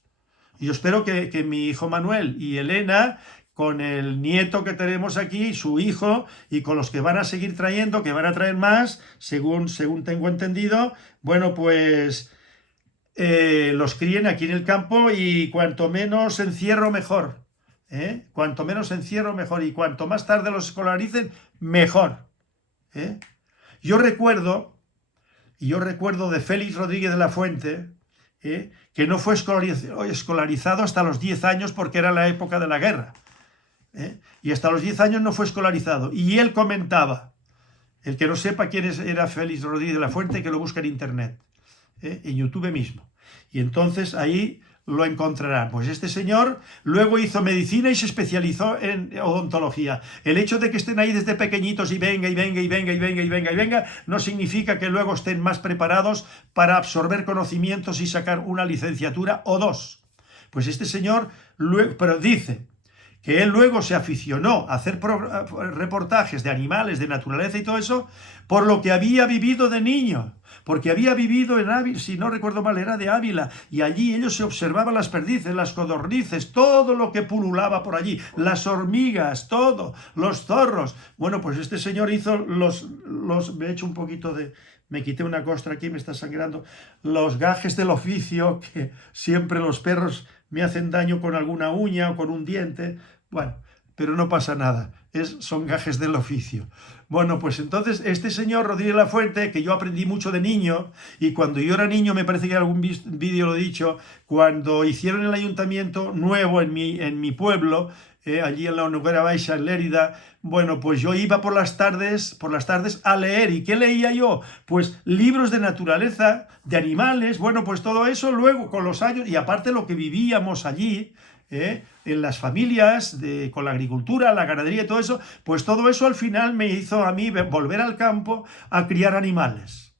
Y yo espero que mi hijo Manuel y Elena, con el nieto que tenemos aquí, su hijo, y con los que van a seguir trayendo, que van a traer más, según tengo entendido, bueno, pues los críen aquí en el campo, y cuanto menos encierro mejor, cuanto menos encierro mejor, y cuanto más tarde los escolaricen, mejor. Yo recuerdo de Félix Rodríguez de la Fuente, que no fue escolarizado hasta los 10 años porque era la época de la guerra. Y hasta los 10 años no fue escolarizado. Y él comentaba, el que no sepa quién era Félix Rodríguez de la Fuente, que lo busque en internet, en YouTube mismo. Y entonces ahí lo encontrarán. Pues este señor luego hizo medicina y se especializó en odontología. El hecho de que estén ahí desde pequeñitos y venga, no significa que luego estén más preparados para absorber conocimientos y sacar una licenciatura o 2. Pues este señor, pero dice que él luego se aficionó a hacer reportajes de animales, de naturaleza y todo eso, por lo que había vivido de niño. Porque había vivido en Ávila, si no recuerdo mal, era de Ávila, y allí ellos se observaban las perdices, las codornices, todo lo que pululaba por allí, las hormigas, todo, los zorros. Bueno, pues este señor hizo me he hecho un poquito de... Me quité una costra aquí, me está sangrando. Los gajes del oficio, que siempre los perros me hacen daño con alguna uña o con un diente. Bueno, pero no pasa nada. Son gajes del oficio. Bueno, pues entonces este señor Rodríguez Lafuente, que yo aprendí mucho de niño, y cuando yo era niño, me parece que en algún vídeo lo he dicho, cuando hicieron el ayuntamiento nuevo en mi pueblo, allí en la Noguera Baixa, en Lérida, bueno, pues yo iba por las tardes a leer. ¿Y qué leía yo? Pues libros de naturaleza, de animales, bueno, pues todo eso luego con los años, y aparte lo que vivíamos allí, en las familias, con la agricultura, la ganadería y todo eso, pues todo eso al final me hizo a mí volver al campo a criar animales.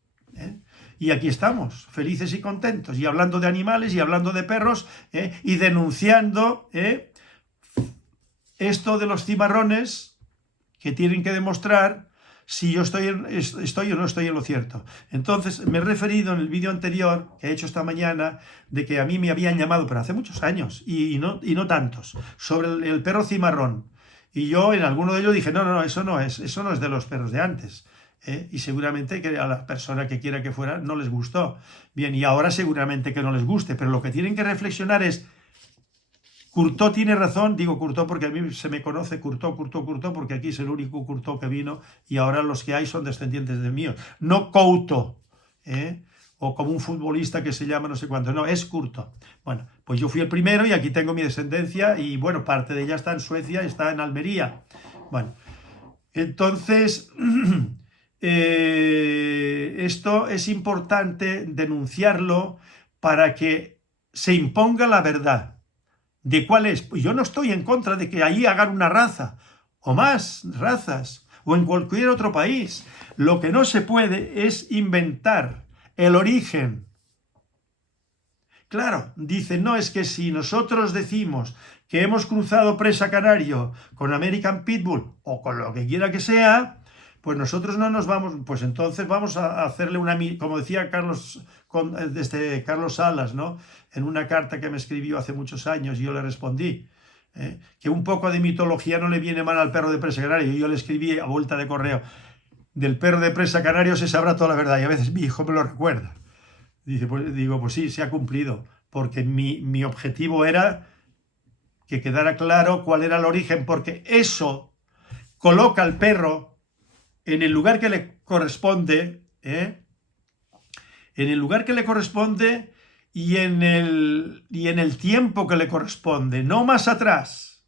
Y aquí estamos, felices y contentos, y hablando de animales, y hablando de perros, y denunciando esto de los cimarrones, que tienen que demostrar si yo estoy o no estoy en lo cierto. Entonces, me he referido en el vídeo anterior, que he hecho esta mañana, de que a mí me habían llamado, pero hace muchos años, y no tantos, sobre el perro cimarrón. Y yo en alguno de ellos dije, no, eso no es de los perros de antes. Y seguramente que a la persona que quiera que fuera no les gustó. Bien, y ahora seguramente que no les guste, pero lo que tienen que reflexionar es, Courtauld tiene razón, digo Courtauld porque a mí se me conoce Courtauld, porque aquí es el único Courtauld que vino, y ahora los que hay son descendientes de míos. No Couto, o como un futbolista que se llama no sé cuánto, no, es Courtauld. Bueno, pues yo fui el primero y aquí tengo mi descendencia, y bueno, parte de ella está en Suecia, está en Almería. Bueno, entonces, esto es importante denunciarlo para que se imponga la verdad. ¿De cuál es? Pues yo no estoy en contra de que allí hagan una raza, o más razas, o en cualquier otro país. Lo que no se puede es inventar el origen. Claro, dicen, no, es que si nosotros decimos que hemos cruzado presa canario con American Pitbull, o con lo que quiera que sea, pues nosotros no nos vamos, pues entonces vamos a hacerle como decía Carlos Salas, ¿no? En una carta que me escribió hace muchos años, y yo le respondí, que un poco de mitología no le viene mal al perro de presa canario. Y yo le escribí a vuelta de correo, del perro de presa canario se sabrá toda la verdad, y a veces mi hijo me lo recuerda. Digo, pues sí, se ha cumplido, porque mi objetivo era que quedara claro cuál era el origen, porque eso coloca al perro en el lugar que le corresponde, en el lugar que le corresponde y en el tiempo que le corresponde, no más atrás.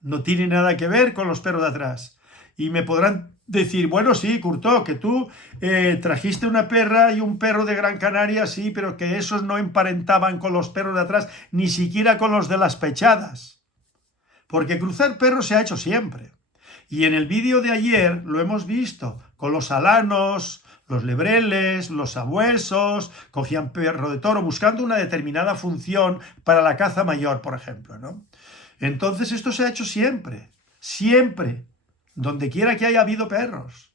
No tiene nada que ver con los perros de atrás. Y me podrán decir, bueno, sí, Courtauld, que tú trajiste una perra y un perro de Gran Canaria, sí, pero que esos no emparentaban con los perros de atrás, ni siquiera con los de las pechadas. Porque cruzar perros se ha hecho siempre. Y en el vídeo de ayer lo hemos visto, con los alanos, los lebreles, los sabuesos, cogían perro de toro, buscando una determinada función para la caza mayor, por ejemplo, ¿no? Entonces esto se ha hecho siempre, siempre, donde quiera que haya habido perros.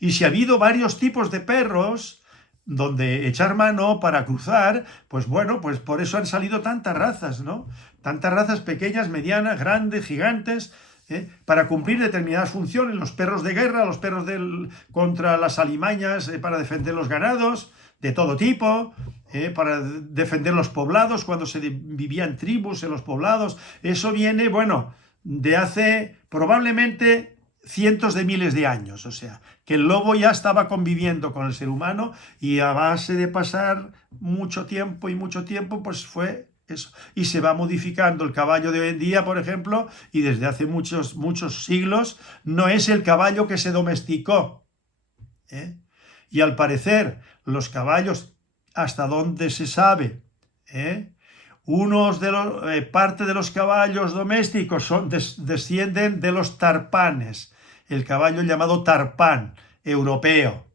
Y si ha habido varios tipos de perros donde echar mano para cruzar, pues bueno, pues por eso han salido tantas razas, ¿no? Tantas razas pequeñas, medianas, grandes, gigantes, para cumplir determinadas funciones, los perros de guerra, los perros contra las alimañas, para defender los ganados, de todo tipo, para defender los poblados, cuando se vivían tribus en los poblados. Eso viene, bueno, de hace probablemente cientos de miles de años, o sea, que el lobo ya estaba conviviendo con el ser humano, y a base de pasar mucho tiempo, pues fue eso. Y se va modificando el caballo de hoy en día, por ejemplo, y desde hace muchos siglos, no es el caballo que se domesticó. Y al parecer, los caballos, hasta donde se sabe, parte de los caballos domésticos descienden de los tarpanes, el caballo llamado tarpán europeo.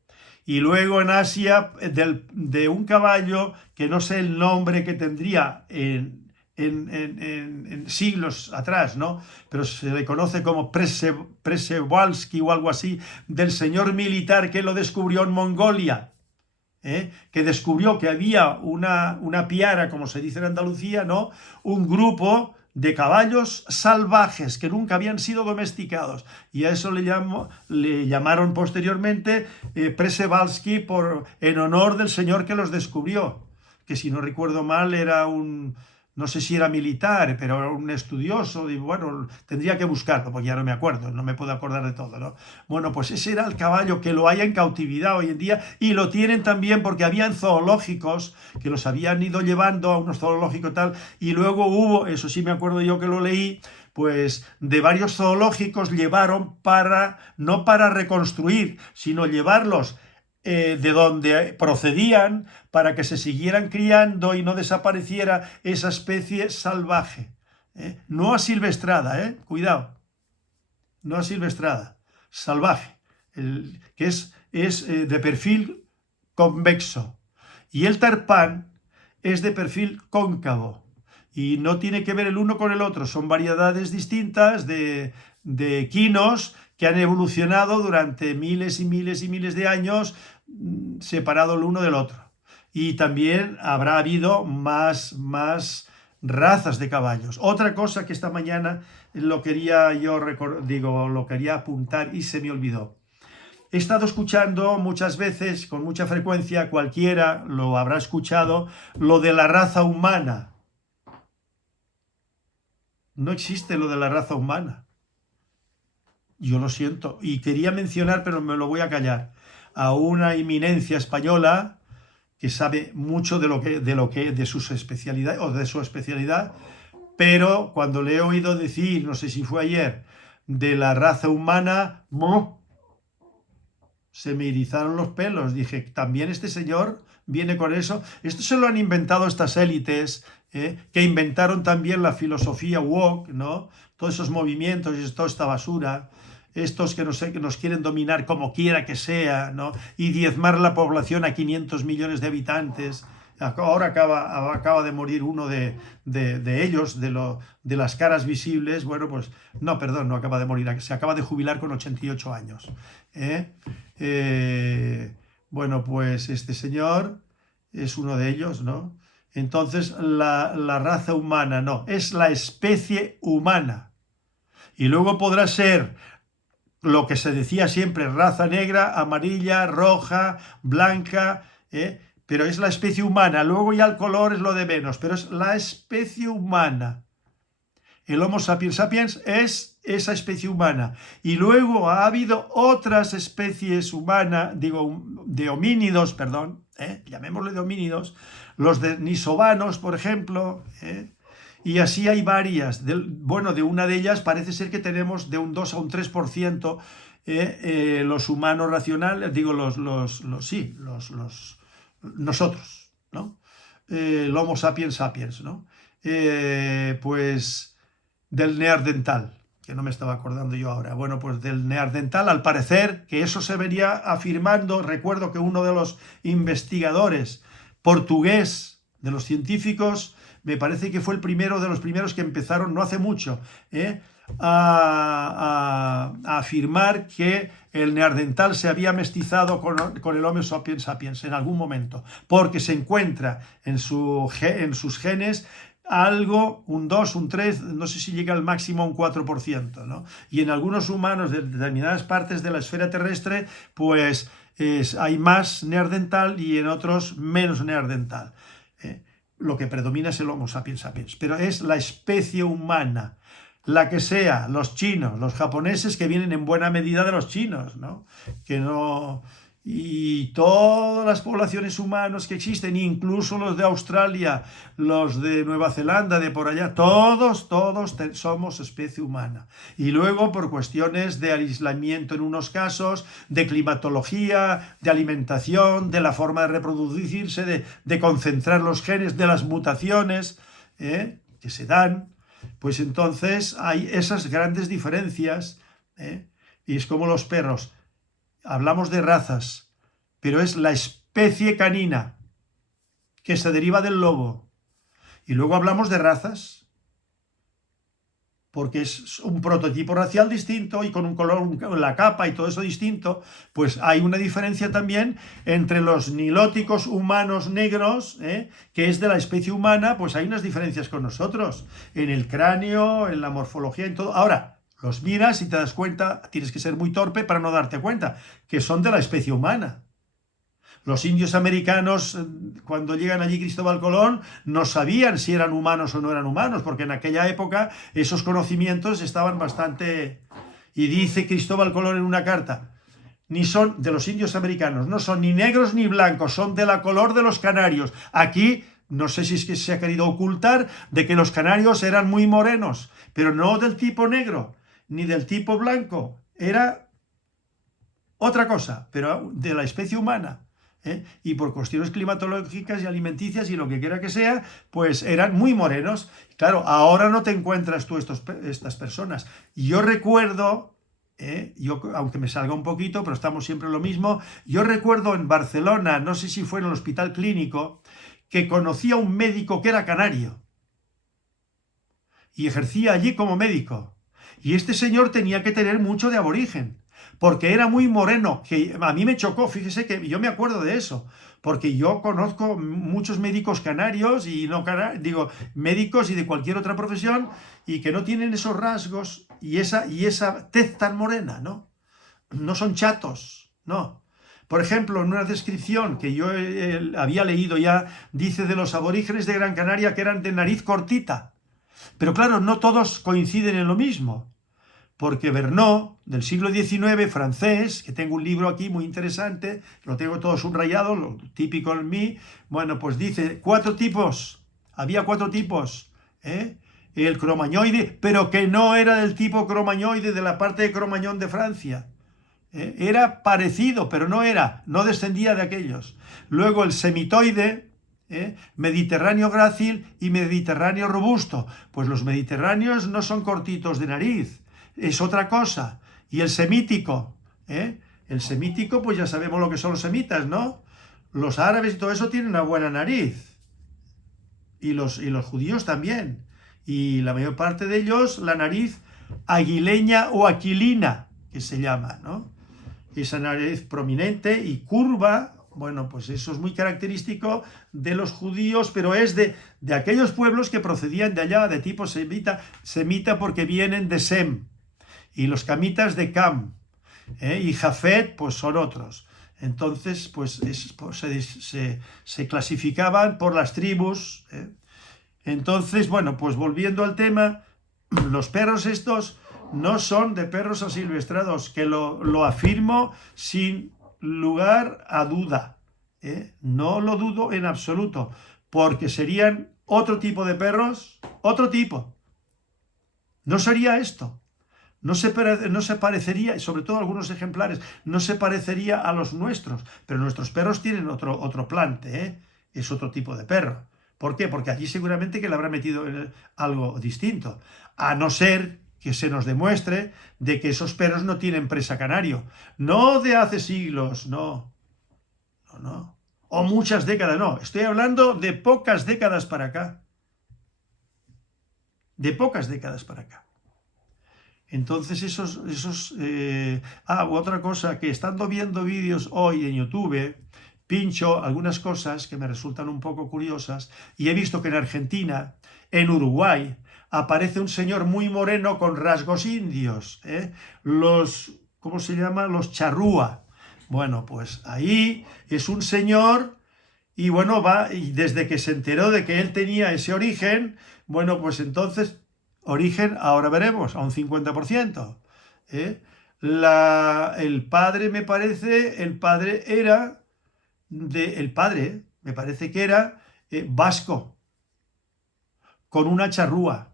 Y luego en Asia, de un caballo que no sé el nombre que tendría en en siglos atrás, ¿no? Pero se le conoce como Przewalski o algo así, del señor militar que lo descubrió en Mongolia, que descubrió que había una piara, como se dice en Andalucía, ¿no? Un grupo de caballos salvajes que nunca habían sido domesticados, y a eso le llamaron posteriormente Przewalski en honor del señor que los descubrió, que si no recuerdo mal era no sé si era militar, pero era un estudioso, y bueno, tendría que buscarlo, porque ya no me acuerdo, no me puedo acordar de todo, ¿no? Bueno, pues ese era el caballo, que lo hay en cautividad hoy en día, y lo tienen también porque habían zoológicos que los habían ido llevando a unos zoológicos tal, y luego hubo, eso sí me acuerdo yo que lo leí, pues de varios zoológicos llevaron no para reconstruir, sino llevarlos de donde procedían, para que se siguieran criando y no desapareciera esa especie salvaje. No asilvestrada, cuidado, no asilvestrada, salvaje, que es de perfil convexo. Y el tarpán es de perfil cóncavo. Y no tiene que ver el uno con el otro, son variedades distintas de equinos que han evolucionado durante miles y miles y miles de años, separado el uno del otro. Y también habrá habido más razas de caballos. Otra cosa que esta mañana lo quería apuntar y se me olvidó. He estado escuchando muchas veces, con mucha frecuencia, cualquiera lo habrá escuchado, lo de la raza humana. No existe lo de la raza humana. Yo lo siento, y quería mencionar, pero me lo voy a callar, a una eminencia española que sabe mucho de sus especialidades o de su especialidad, pero cuando le he oído decir, no sé si fue ayer, de la raza humana, se me erizaron los pelos. Dije, también este señor viene con eso. Esto se lo han inventado estas élites, que inventaron también la filosofía woke, ¿no? Todos esos movimientos y toda esta basura. Estos que nos quieren dominar como quiera que sea, ¿no? Y diezmar la población a 500 millones de habitantes. Ahora acaba de morir uno de ellos, de las caras visibles. Bueno, pues no, perdón, no acaba de morir, se acaba de jubilar con 88 años. Bueno, pues este señor es uno de ellos, ¿no? Entonces, la raza humana, no, es la especie humana. Y luego podrá ser lo que se decía siempre, raza negra, amarilla, roja, blanca, pero es la especie humana. Luego ya el color es lo de menos, pero es la especie humana. El Homo sapiens sapiens es esa especie humana. Y luego ha habido otras especies humanas, de homínidos, perdón, llamémosle de homínidos, los denisovanos, por ejemplo, y así hay varias. De una de ellas parece ser que tenemos de un 2 a un 3% los humanos racionales, nosotros, ¿no? El Homo sapiens sapiens, ¿no? Pues del neandertal, que no me estaba acordando yo ahora. Bueno, pues del neandertal, al parecer, que eso se venía afirmando. Recuerdo que uno de los investigadores portugués, de los científicos, me parece que fue el primero de los primeros que empezaron, no hace mucho, a afirmar que el neandertal se había mestizado con el Homo sapiens sapiens en algún momento, porque se encuentra en sus genes algo, un 2, un 3, no sé si llega al máximo a un 4%, ¿no? Y en algunos humanos de determinadas partes de la esfera terrestre, pues hay más neandertal y en otros menos neandertal. Lo que predomina es el Homo sapiens sapiens, pero es la especie humana, la que sea, los chinos, los japoneses, que vienen en buena medida de los chinos, ¿no? Y todas las poblaciones humanas que existen, incluso los de Australia, los de Nueva Zelanda, de por allá, todos somos especie humana. Y luego, por cuestiones de aislamiento en unos casos, de climatología, de alimentación, de la forma de reproducirse, de concentrar los genes, de las mutaciones que se dan, pues entonces hay esas grandes diferencias, y es como los perros. Hablamos de razas, pero es la especie canina, que se deriva del lobo. Y luego hablamos de razas, porque es un prototipo racial distinto y con un color, la capa y todo eso distinto, pues hay una diferencia también entre los nilóticos humanos negros, que es de la especie humana, pues hay unas diferencias con nosotros, en el cráneo, en la morfología, en todo. Ahora, los miras y te das cuenta, tienes que ser muy torpe para no darte cuenta, que son de la especie humana. Los indios americanos, cuando llegan allí Cristóbal Colón, no sabían si eran humanos o no eran humanos, porque en aquella época esos conocimientos estaban bastante... Y dice Cristóbal Colón en una carta, ni son de los indios americanos, no son ni negros ni blancos, son de la color de los canarios. Aquí, no sé si es que se ha querido ocultar de que los canarios eran muy morenos, pero no del tipo negro, ni del tipo blanco, era otra cosa, pero de la especie humana. Y por cuestiones climatológicas y alimenticias y lo que quiera que sea, pues eran muy morenos. Claro, ahora no te encuentras tú estas personas. Y yo recuerdo, aunque me salga un poquito, pero estamos siempre en lo mismo, yo recuerdo en Barcelona, no sé si fue en el Hospital Clínico, que conocía a un médico que era canario y ejercía allí como médico. Y este señor tenía que tener mucho de aborigen, porque era muy moreno, que a mí me chocó, fíjese que yo me acuerdo de eso, porque yo conozco muchos médicos canarios, y no digo, médicos y de cualquier otra profesión, y que no tienen esos rasgos y esa tez tan morena, ¿no? No son chatos, no. Por ejemplo, en una descripción que yo había leído ya, dice de los aborígenes de Gran Canaria que eran de nariz cortita. Pero claro, no todos coinciden en lo mismo, porque Verneau, del siglo XIX, francés, que tengo un libro aquí muy interesante, lo tengo todo subrayado, lo típico en mí, bueno, pues dice había cuatro tipos, el cromañoide, pero que no era del tipo cromañoide de la parte de Cromañón de Francia, era parecido, pero no descendía de aquellos. Luego el semitoide, mediterráneo grácil y mediterráneo robusto. Pues los mediterráneos no son cortitos de nariz, es otra cosa. Y el semítico, pues ya sabemos lo que son los semitas, ¿no? Los árabes y todo eso tienen una buena nariz. Y los judíos también. Y la mayor parte de ellos, la nariz aguileña o aquilina, que se llama, ¿no? Esa nariz prominente y curva. Bueno, pues eso es muy característico de los judíos, pero es de aquellos pueblos que procedían de allá, de tipo semita porque vienen de Sem, y los camitas de Cam, y Jafet, pues son otros. Entonces, pues se clasificaban por las tribus. Entonces, bueno, pues volviendo al tema, los perros estos no son de perros asilvestrados, que lo afirmo sin lugar a duda, no lo dudo en absoluto, porque serían otro tipo de perros, otro tipo. No sería esto, no se parecería, y sobre todo algunos ejemplares, no se parecería a los nuestros, pero nuestros perros tienen otro plante, es otro tipo de perro. ¿Por qué? Porque allí seguramente que le habrá metido algo distinto, a no ser que se nos demuestre de que esos perros no tienen presa canario. No de hace siglos, no. O muchas décadas, no. Estoy hablando de pocas décadas para acá. De pocas décadas para acá. Entonces otra cosa, que estando viendo vídeos hoy en YouTube, pincho algunas cosas que me resultan un poco curiosas, y he visto que en Argentina, en Uruguay, aparece un señor muy moreno con rasgos indios, ¿cómo se llama? Los charrúa. Bueno, pues ahí es un señor, y bueno, y desde que se enteró de que él tenía ese origen, bueno, pues entonces, origen, ahora veremos, a un 50%. El padre me parece que era vasco, con una charrúa.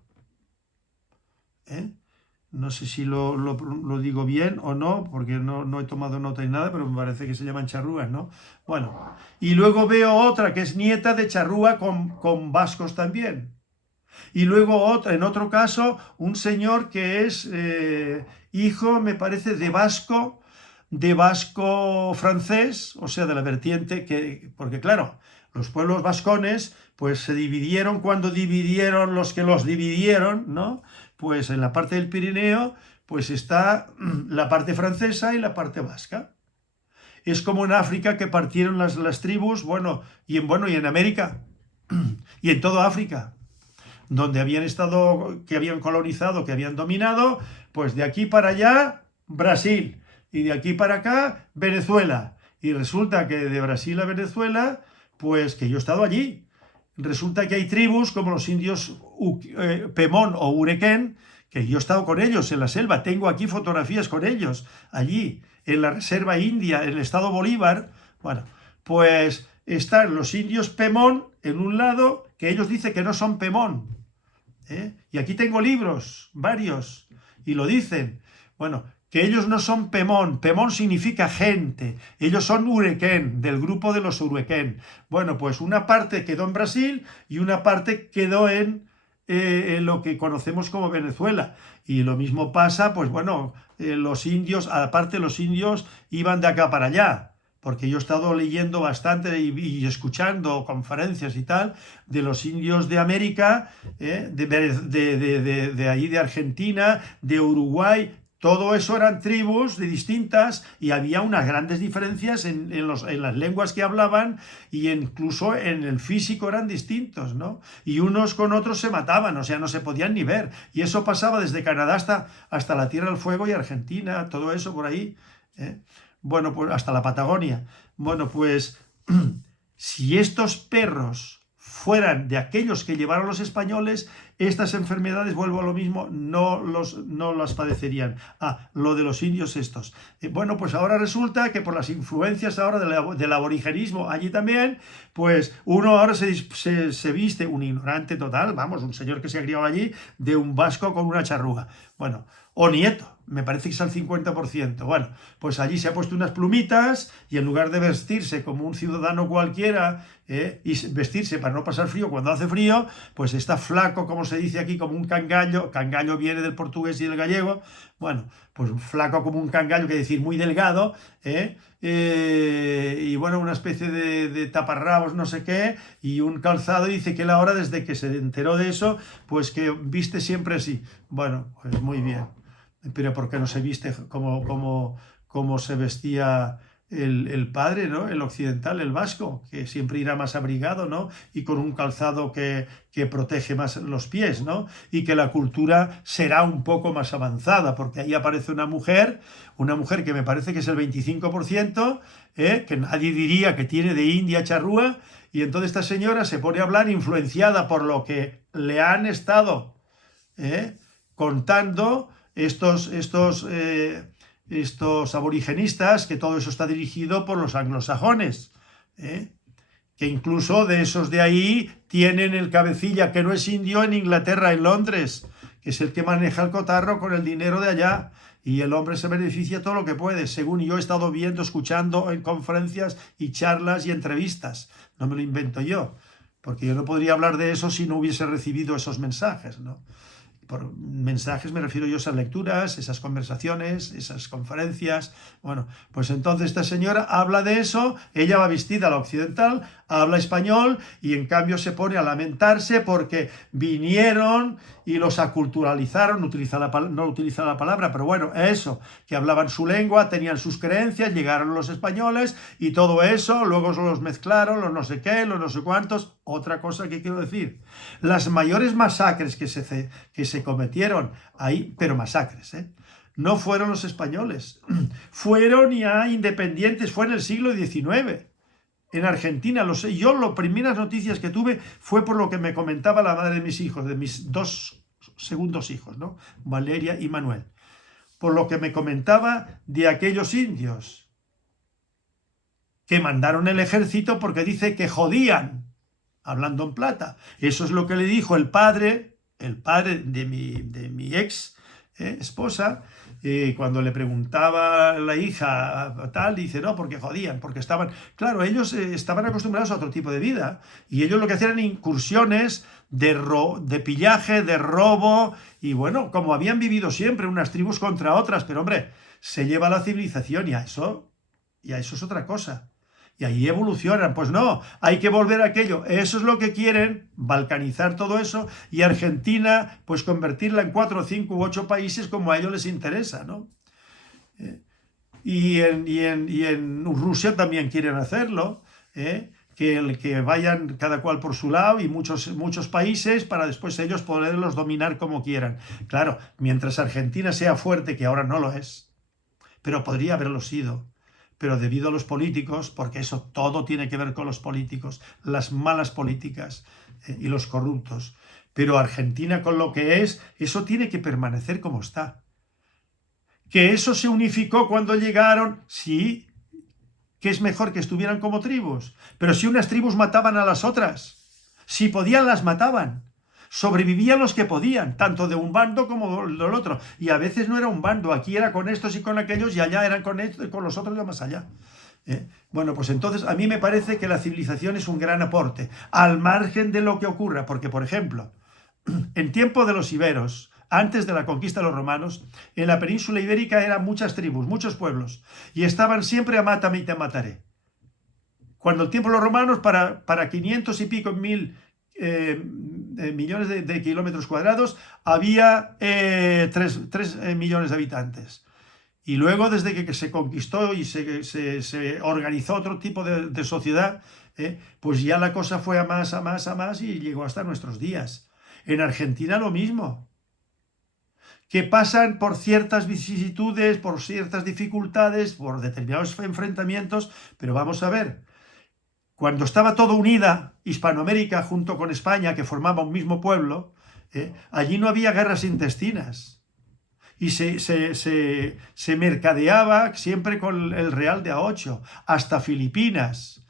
No sé si lo digo bien o no, porque no he tomado nota ni nada, pero me parece que se llaman charrúas, ¿no? Bueno, y luego veo otra que es nieta de charrúa con vascos también. Y luego otra, en otro caso, un señor que es hijo, me parece, de vasco francés, o sea, de la vertiente porque claro, Los pueblos vascones, pues se dividieron cuando dividieron los que los dividieron, ¿no? Pues en la parte del Pirineo, pues está la parte francesa y la parte vasca. Es como en África que partieron las tribus, y en América, y en toda África, donde habían estado, que habían colonizado, que habían dominado, pues de aquí para allá, Brasil, y de aquí para acá, Venezuela. Y resulta que de Brasil a Venezuela, pues que yo he estado allí. Resulta que hay tribus como los indios Pemón o Urequén, que yo he estado con ellos en la selva, tengo aquí fotografías con ellos, allí, en la reserva india, en el estado Bolívar. Bueno, pues están los indios Pemón en un lado, que ellos dicen que no son Pemón, ¿eh? Y aquí tengo libros, varios, y lo dicen. Bueno, que ellos no son Pemón. Pemón significa gente. Ellos son Urequén, del grupo de los Urequén. Bueno, pues una parte quedó en Brasil y una parte quedó en lo que conocemos como Venezuela. Y lo mismo pasa, pues los indios, aparte los indios iban de acá para allá, porque yo he estado leyendo bastante y escuchando conferencias y tal de los indios de América, de ahí de Argentina, de Uruguay. Todo eso eran tribus distintas y había unas grandes diferencias en las lenguas que hablaban, y incluso en el físico eran distintos, ¿no? Y unos con otros se mataban, o sea, no se podían ni ver. Y eso pasaba desde Canadá hasta la Tierra del Fuego y Argentina, todo eso por ahí, ¿eh? Bueno, pues hasta la Patagonia. Bueno, pues si estos perros fueran de aquellos que llevaron los españoles, estas enfermedades, vuelvo a lo mismo, no las padecerían. Lo de los indios estos. Bueno, pues ahora resulta que por las influencias ahora del aborigenismo allí también, pues uno ahora se viste, un ignorante total, vamos, un señor que se ha criado allí, de un vasco con una charrúa. Bueno, o nieto, me parece que es al 50%. Bueno, pues allí se ha puesto unas plumitas y en lugar de vestirse como un ciudadano cualquiera, y vestirse para no pasar frío cuando hace frío, pues está flaco, como se dice aquí, como un cangallo. Cangallo viene del portugués y del gallego. Bueno, pues flaco como un cangallo, quiere decir muy delgado, y bueno, una especie de taparrabos, no sé qué, y un calzado. Dice que él ahora, desde que se enteró de eso, pues que viste siempre así. Bueno, pues muy bien. Pero ¿por qué no se viste como se vestía el padre, ¿no? El occidental, el vasco, que siempre irá más abrigado, ¿no? Y con un calzado que protege más los pies, ¿no? Y que la cultura será un poco más avanzada, porque ahí aparece una mujer que me parece que es el 25%, que nadie diría que tiene de India charrúa, y entonces esta señora se pone a hablar influenciada por lo que le han estado contando estos aborigenistas, que todo eso está dirigido por los anglosajones, que incluso de esos de ahí tienen el cabecilla, que no es indio, en Inglaterra, en Londres, que es el que maneja el cotarro con el dinero de allá, y el hombre se beneficia todo lo que puede, según yo he estado viendo, escuchando en conferencias y charlas y entrevistas. No me lo invento yo, porque yo no podría hablar de eso si no hubiese recibido esos mensajes, ¿no? Por mensajes me refiero yo a esas lecturas, esas conversaciones, esas conferencias. Bueno, pues entonces esta señora habla de eso, ella va vestida a la occidental, habla español, y en cambio se pone a lamentarse porque vinieron y los aculturalizaron, no utiliza la palabra, pero bueno, eso, que hablaban su lengua, tenían sus creencias, llegaron los españoles y todo eso, luego los mezclaron, los no sé qué, los no sé cuántos. Otra cosa que quiero decir, las mayores masacres que se cometieron ahí, pero masacres, no fueron los españoles, fueron ya independientes, fue en el siglo XIX. En Argentina, yo las primeras noticias que tuve fue por lo que me comentaba la madre de mis hijos, de mis dos segundos hijos, ¿no? Valeria y Manuel. Por lo que me comentaba de aquellos indios que mandaron el ejército porque dice que jodían, hablando en plata. Eso es lo que le dijo el padre de mi ex esposa, cuando le preguntaba a la hija tal, dice, no, porque jodían, porque estaban, claro, ellos estaban acostumbrados a otro tipo de vida, y ellos lo que hacían eran incursiones de pillaje, de robo, y bueno, como habían vivido siempre unas tribus contra otras, pero hombre, se lleva la civilización, y a eso es otra cosa. Y ahí evolucionan. Pues no, hay que volver a aquello. Eso es lo que quieren, balcanizar todo eso, y Argentina, pues convertirla en 4, 5 u 8 países como a ellos les interesa, ¿no? Y en Rusia también quieren hacerlo, que vayan cada cual por su lado y muchos países para después ellos poderlos dominar como quieran. Claro, mientras Argentina sea fuerte, que ahora no lo es, pero podría haberlo sido. Pero debido a los políticos, porque eso todo tiene que ver con los políticos, las malas políticas y los corruptos. Pero Argentina con lo que es, eso tiene que permanecer como está. ¿Que eso se unificó cuando llegaron? Sí, que es mejor que estuvieran como tribus. Pero si unas tribus mataban a las otras, si podían las mataban. Sobrevivían los que podían, tanto de un bando como del otro. Y a veces no era un bando, aquí era con estos y con aquellos, y allá eran con estos y con los otros y más allá. Bueno, pues entonces a mí me parece que la civilización es un gran aporte, al margen de lo que ocurra, porque, por ejemplo, en tiempo de los iberos, antes de la conquista de los romanos, en la península ibérica eran muchas tribus, muchos pueblos, y estaban siempre a mátame y te mataré. Cuando el tiempo de los romanos, para 500 y pico mil millones de kilómetros cuadrados, había 3 millones de habitantes. Y luego, desde que se conquistó y se organizó otro tipo de sociedad, pues ya la cosa fue a más y llegó hasta nuestros días. En Argentina lo mismo. Que pasan por ciertas vicisitudes, por ciertas dificultades, por determinados enfrentamientos, pero vamos a ver, cuando estaba todo unida, Hispanoamérica junto con España, que formaba un mismo pueblo, allí no había guerras intestinas. Y se mercadeaba siempre con el real de A8, hasta Filipinas.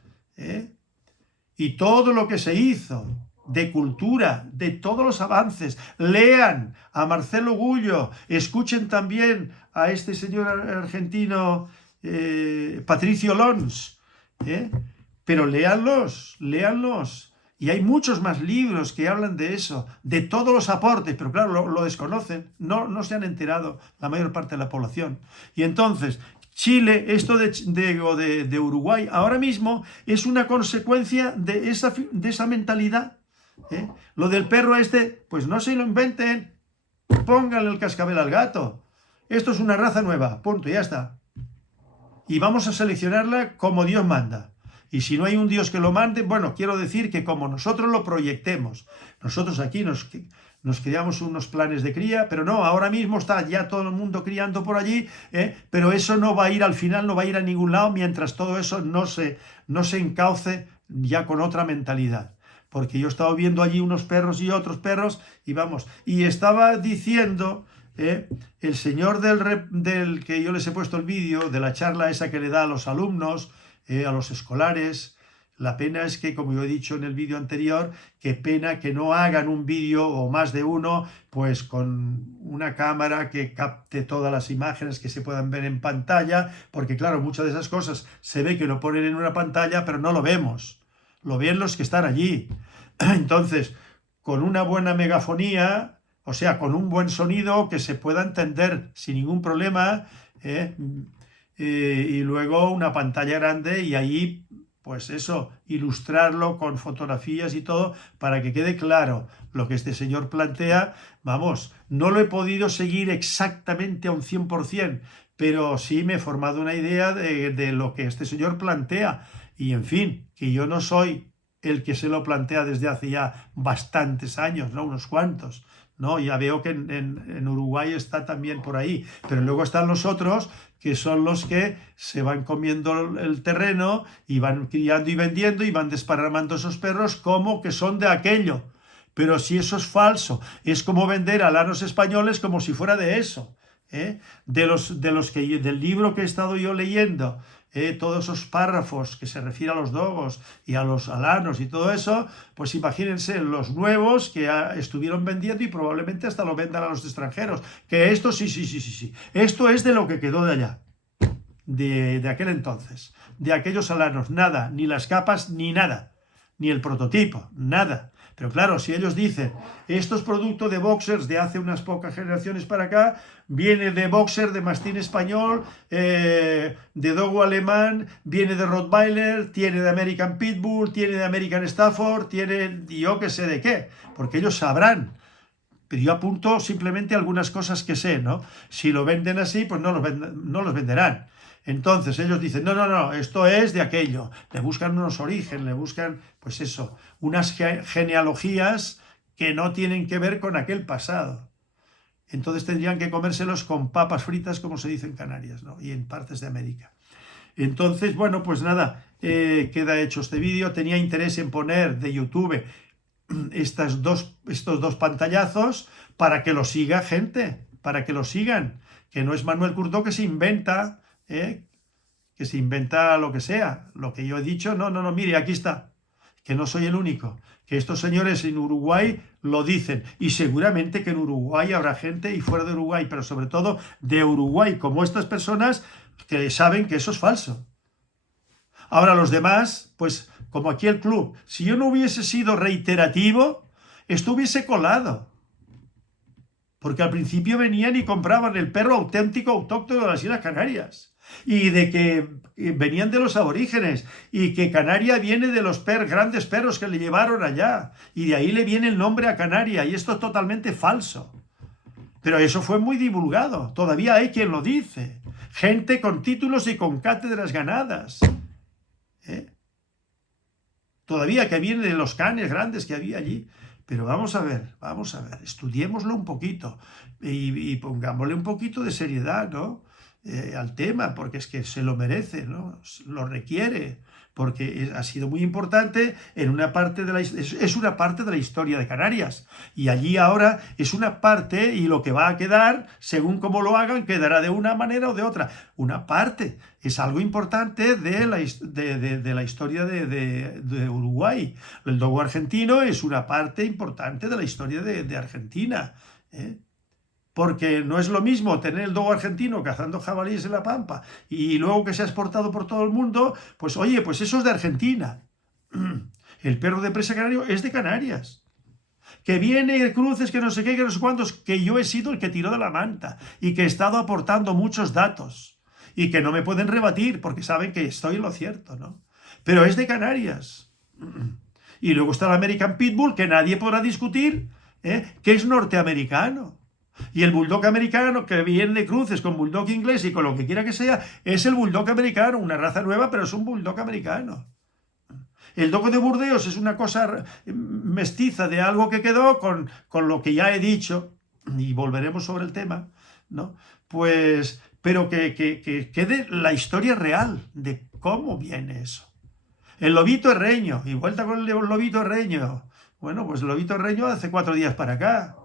Y todo lo que se hizo de cultura, de todos los avances, lean a Marcelo Gullo, escuchen también a este señor argentino Patricio Lons, pero léanlos. Y hay muchos más libros que hablan de eso, de todos los aportes, pero claro, lo desconocen, no se han enterado la mayor parte de la población. Y entonces, Chile, esto de Uruguay, ahora mismo es una consecuencia de esa mentalidad. Lo del perro pues no se lo inventen, pónganle el cascabel al gato. Esto es una raza nueva, punto, ya está. Y vamos a seleccionarla como Dios manda. Y si no hay un Dios que lo mande, bueno, quiero decir que como nosotros lo proyectemos, nosotros aquí nos creamos unos planes de cría, pero no, ahora mismo está ya todo el mundo criando por allí, pero eso no va a ir al final, no va a ir a ningún lado mientras todo eso no se encauce ya con otra mentalidad. Porque yo estaba viendo allí unos perros y otros perros, y estaba diciendo el señor del que yo les he puesto el vídeo, de la charla esa que le da a los alumnos, a los escolares. La pena es que, como yo he dicho en el vídeo anterior, qué pena que no hagan un vídeo o más de uno, pues con una cámara que capte todas las imágenes que se puedan ver en pantalla, porque claro, muchas de esas cosas se ve que lo ponen en una pantalla, pero no lo vemos. Lo ven los que están allí. Entonces, con una buena megafonía, o sea, con un buen sonido que se pueda entender sin ningún problema, y luego una pantalla grande y ahí, pues eso, ilustrarlo con fotografías y todo para que quede claro lo que este señor plantea. Vamos, no lo he podido seguir exactamente a un 100%, pero sí me he formado una idea de lo que este señor plantea. Y en fin, que yo no soy el que se lo plantea desde hace ya bastantes años, ¿no? Unos cuantos, ¿no? Ya veo que en Uruguay está también por ahí, pero luego están los otros que son los que se van comiendo el terreno y van criando y vendiendo y van desparramando esos perros como que son de aquello. Pero si eso es falso, es como vender alanos españoles como si fuera de eso. Del libro que he estado yo leyendo, todos esos párrafos que se refieren a los dogos y a los alanos y todo eso, pues imagínense los nuevos que estuvieron vendiendo y probablemente hasta lo vendan a los extranjeros. Que esto sí. Esto es de lo que quedó de allá, de aquel entonces, de aquellos alanos, nada, ni las capas, ni nada, ni el prototipo, nada. Pero claro, si ellos dicen, esto es producto de boxers de hace unas pocas generaciones para acá, viene de boxer, de mastín español, de dogo alemán, viene de Rottweiler, tiene de American Pitbull, tiene de American Stafford, tiene yo que sé de qué, porque ellos sabrán. Pero yo apunto simplemente algunas cosas que sé, ¿no? Si lo venden así, pues no los venderán. Entonces ellos dicen, no, no, no, esto es de aquello. Le buscan unos orígenes, le buscan, pues eso, unas genealogías que no tienen que ver con aquel pasado. Entonces tendrían que comérselos con papas fritas, como se dice en Canarias, ¿no? Y en partes de América. Entonces, bueno, pues nada, queda hecho este vídeo. Tenía interés en poner de YouTube estos dos pantallazos para que lo siga gente, para que lo sigan. Que no es Manuel Curto que se inventa... que se inventa lo que sea, lo que yo he dicho, no, no, no, mire, aquí está, que no soy el único, que estos señores en Uruguay lo dicen, y seguramente que en Uruguay habrá gente, y fuera de Uruguay, pero sobre todo de Uruguay, como estas personas que saben que eso es falso. Ahora los demás, pues como aquí el club, si yo no hubiese sido reiterativo, esto hubiese colado. Porque al principio venían y compraban el perro auténtico, autóctono de las Islas Canarias. Y de que venían de los aborígenes. Y que Canaria viene de los grandes perros que le llevaron allá. Y de ahí le viene el nombre a Canaria. Y esto es totalmente falso. Pero eso fue muy divulgado. Todavía hay quien lo dice. Gente con títulos y con cátedras ganadas. Todavía que viene de los canes grandes que había allí. Pero vamos a ver, estudiémoslo un poquito y pongámosle un poquito de seriedad, ¿no? Al tema, porque es que se lo merece, ¿no? Lo requiere, porque ha sido muy importante en una parte de es una parte de la historia de Canarias, y allí ahora es una parte, y lo que va a quedar, según cómo lo hagan, quedará de una manera o de otra. Una parte es algo importante de la historia de Uruguay. El dogo argentino es una parte importante de la historia de Argentina, ¿eh? Porque no es lo mismo tener el dogo argentino cazando jabalíes en la pampa y luego que se ha exportado por todo el mundo, pues oye, pues eso es de Argentina. El perro de presa canario es de Canarias. Que viene cruces, que no sé qué, que no sé cuántos, que yo he sido el que tiró de la manta y que he estado aportando muchos datos y que no me pueden rebatir porque saben que estoy en lo cierto, ¿no? Pero es de Canarias. Y luego está el American Pitbull, que nadie podrá discutir, que es norteamericano. Y el bulldog americano, que viene de cruces con bulldog inglés y con lo que quiera que sea, es el bulldog americano, una raza nueva, pero es un bulldog americano. El dogo de Burdeos es una cosa mestiza de algo que quedó con lo que ya he dicho, y volveremos sobre el tema, ¿no? Pues, pero que quede la historia real de cómo viene eso. El lobito herreño, y vuelta con el lobito herreño. Bueno, pues el lobito herreño hace 4 días para acá.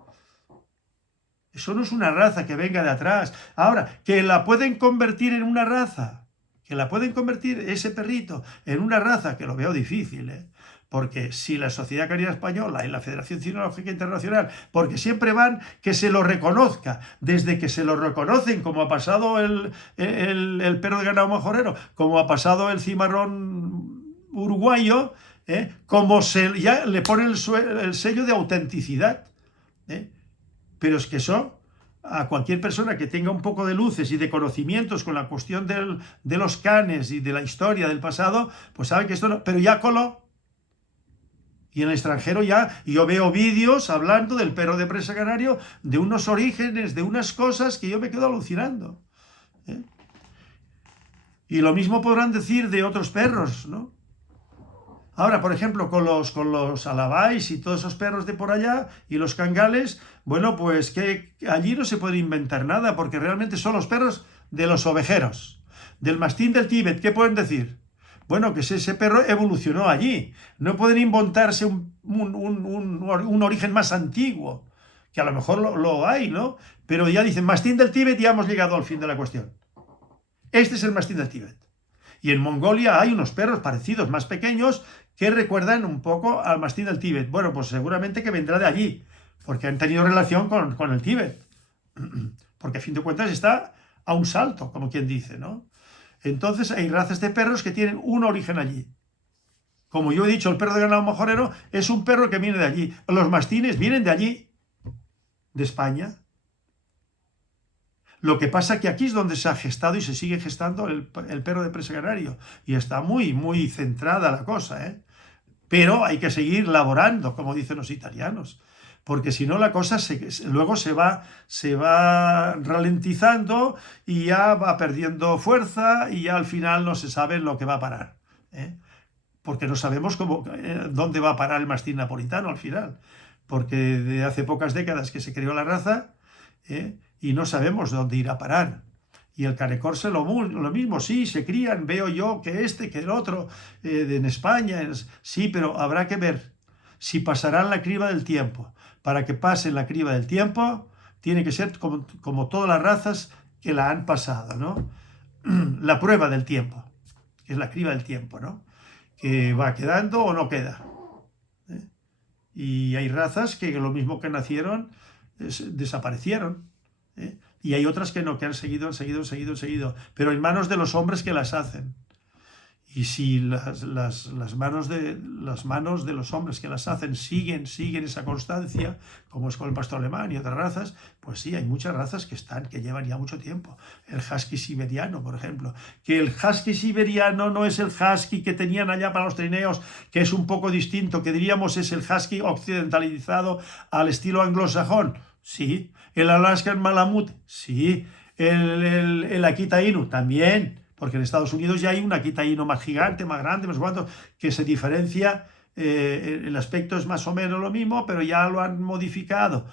Eso no es una raza que venga de atrás. Ahora, que la pueden convertir en una raza, que la pueden convertir ese perrito en una raza, que lo veo difícil, porque si la Sociedad Canina Española y la Federación Cinológica Internacional, porque siempre van que se lo reconozca, desde que se lo reconocen, como ha pasado el perro de ganado majorero, como ha pasado el cimarrón uruguayo, como ya le ponen el sello de autenticidad, pero es que eso, a cualquier persona que tenga un poco de luces y de conocimientos con la cuestión de los canes y de la historia del pasado, pues sabe que esto no, pero ya coló. Y en el extranjero ya, yo veo vídeos hablando del perro de presa canario, de unos orígenes, de unas cosas que yo me quedo alucinando. Y lo mismo podrán decir de otros perros, ¿no? Ahora, por ejemplo, con los alabais y todos esos perros de por allá y los cangales, bueno, pues que allí no se puede inventar nada, porque realmente son los perros de los ovejeros. Del mastín del Tíbet, ¿qué pueden decir? Bueno, que ese perro evolucionó allí. No pueden inventarse un origen más antiguo, que a lo mejor lo hay, ¿no? Pero ya dicen, mastín del Tíbet, ya hemos llegado al fin de la cuestión. Este es el mastín del Tíbet. Y en Mongolia hay unos perros parecidos, más pequeños, que recuerdan un poco al mastín del Tíbet. Bueno, pues seguramente que vendrá de allí, porque han tenido relación con el Tíbet. Porque a fin de cuentas está a un salto, como quien dice, ¿no? Entonces hay razas de perros que tienen un origen allí. Como yo he dicho, el perro de ganado majorero es un perro que viene de allí. Los mastines vienen de allí, de España. Lo que pasa que aquí es donde se ha gestado y se sigue gestando el perro de presa canario. Y está muy, muy centrada la cosa, ¿eh? Pero hay que seguir laborando, como dicen los italianos. Porque si no la cosa luego se va ralentizando y ya va perdiendo fuerza y ya al final no se sabe lo que va a parar, ¿eh? Porque no sabemos dónde va a parar el mastín napolitano al final. Porque de hace pocas décadas que se creó la raza, y no sabemos dónde irá a parar. Y el cane corse lo mismo, sí, se crían, veo yo que que el otro, en España, sí, pero habrá que ver si pasarán la criba del tiempo. Para que pasen la criba del tiempo, tiene que ser como todas las razas que la han pasado, ¿no? La prueba del tiempo, que es la criba del tiempo, ¿no? Que va quedando o no queda. Y hay razas que lo mismo que nacieron, desaparecieron. Y hay otras que no, que han seguido, pero en manos de los hombres que las hacen. Y si las manos de los hombres que las hacen siguen esa constancia, como es con el pastor alemán y otras razas, pues sí, hay muchas razas que llevan ya mucho tiempo. El husky siberiano, por ejemplo, que el husky siberiano no es el husky que tenían allá para los trineos, que es un poco distinto, que diríamos es el husky occidentalizado al estilo anglosajón. Sí. El Alaskan Malamute, sí. El Akita Inu, también. Porque en Estados Unidos ya hay un Akita Inu más gigante, más grande, más cuanto, que se diferencia. El aspecto es más o menos lo mismo, pero ya lo han modificado.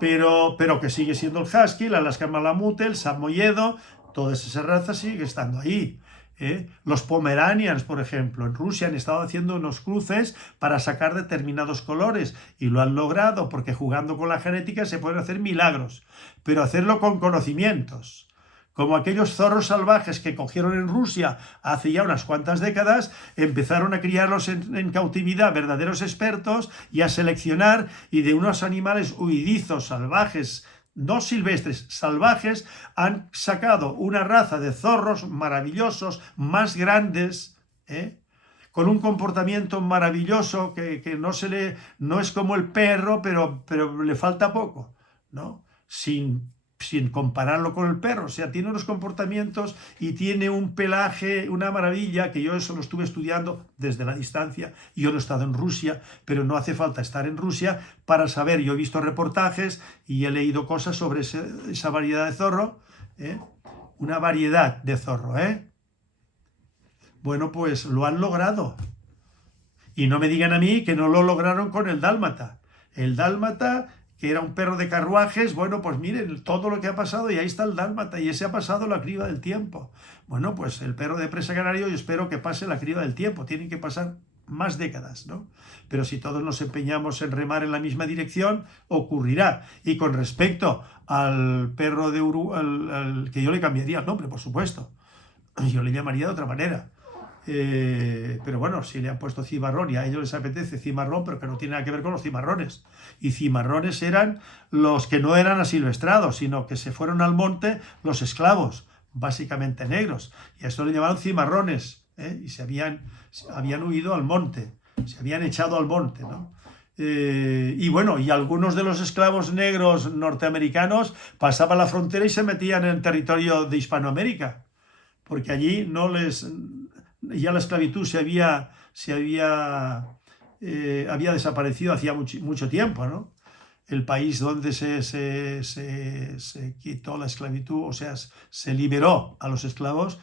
Pero que sigue siendo el husky, el Alaskan Malamute, el samoyedo, todas esas razas siguen estando ahí. Los Pomeranians, por ejemplo, en Rusia han estado haciendo unos cruces para sacar determinados colores y lo han logrado porque jugando con la genética se pueden hacer milagros, pero hacerlo con conocimientos. Como aquellos zorros salvajes que cogieron en Rusia hace ya unas cuantas décadas, empezaron a criarlos en cautividad, verdaderos expertos, y a seleccionar, y de unos animales huidizos, salvajes, no silvestres, salvajes, han sacado una raza de zorros maravillosos, más grandes, con un comportamiento maravilloso que no es como el perro, pero le falta poco, ¿no? Sin compararlo con el perro. O sea, tiene unos comportamientos y tiene un pelaje, una maravilla, que yo eso lo estuve estudiando desde la distancia. Yo no he estado en Rusia, pero no hace falta estar en Rusia para saber. Yo he visto reportajes y he leído cosas sobre esa variedad de zorro, una variedad de zorro, Bueno, pues lo han logrado. Y no me digan a mí que no lo lograron con el dálmata. El dálmata, que era un perro de carruajes, bueno, pues miren todo lo que ha pasado y ahí está el dálmata y ese ha pasado la criba del tiempo. Bueno, pues el perro de presa canario yo espero que pase la criba del tiempo, tienen que pasar más décadas, ¿no? Pero si todos nos empeñamos en remar en la misma dirección, ocurrirá. Y con respecto al perro de Uruguay, que yo le cambiaría el nombre, por supuesto, yo le llamaría de otra manera. Pero bueno, si le han puesto cimarrón y a ellos les apetece cimarrón, pero que no tiene nada que ver con los cimarrones. Y cimarrones eran los que no eran asilvestrados, sino que se fueron al monte los esclavos, básicamente negros. Y a esto le llamaron cimarrones, y habían huido al monte, se habían echado al monte, ¿no? Y bueno, y algunos de los esclavos negros norteamericanos pasaban la frontera y se metían en el territorio de Hispanoamérica, porque allí ya la esclavitud había desaparecido hacía mucho tiempo, ¿no? El país donde se quitó la esclavitud, o sea, se liberó a los esclavos,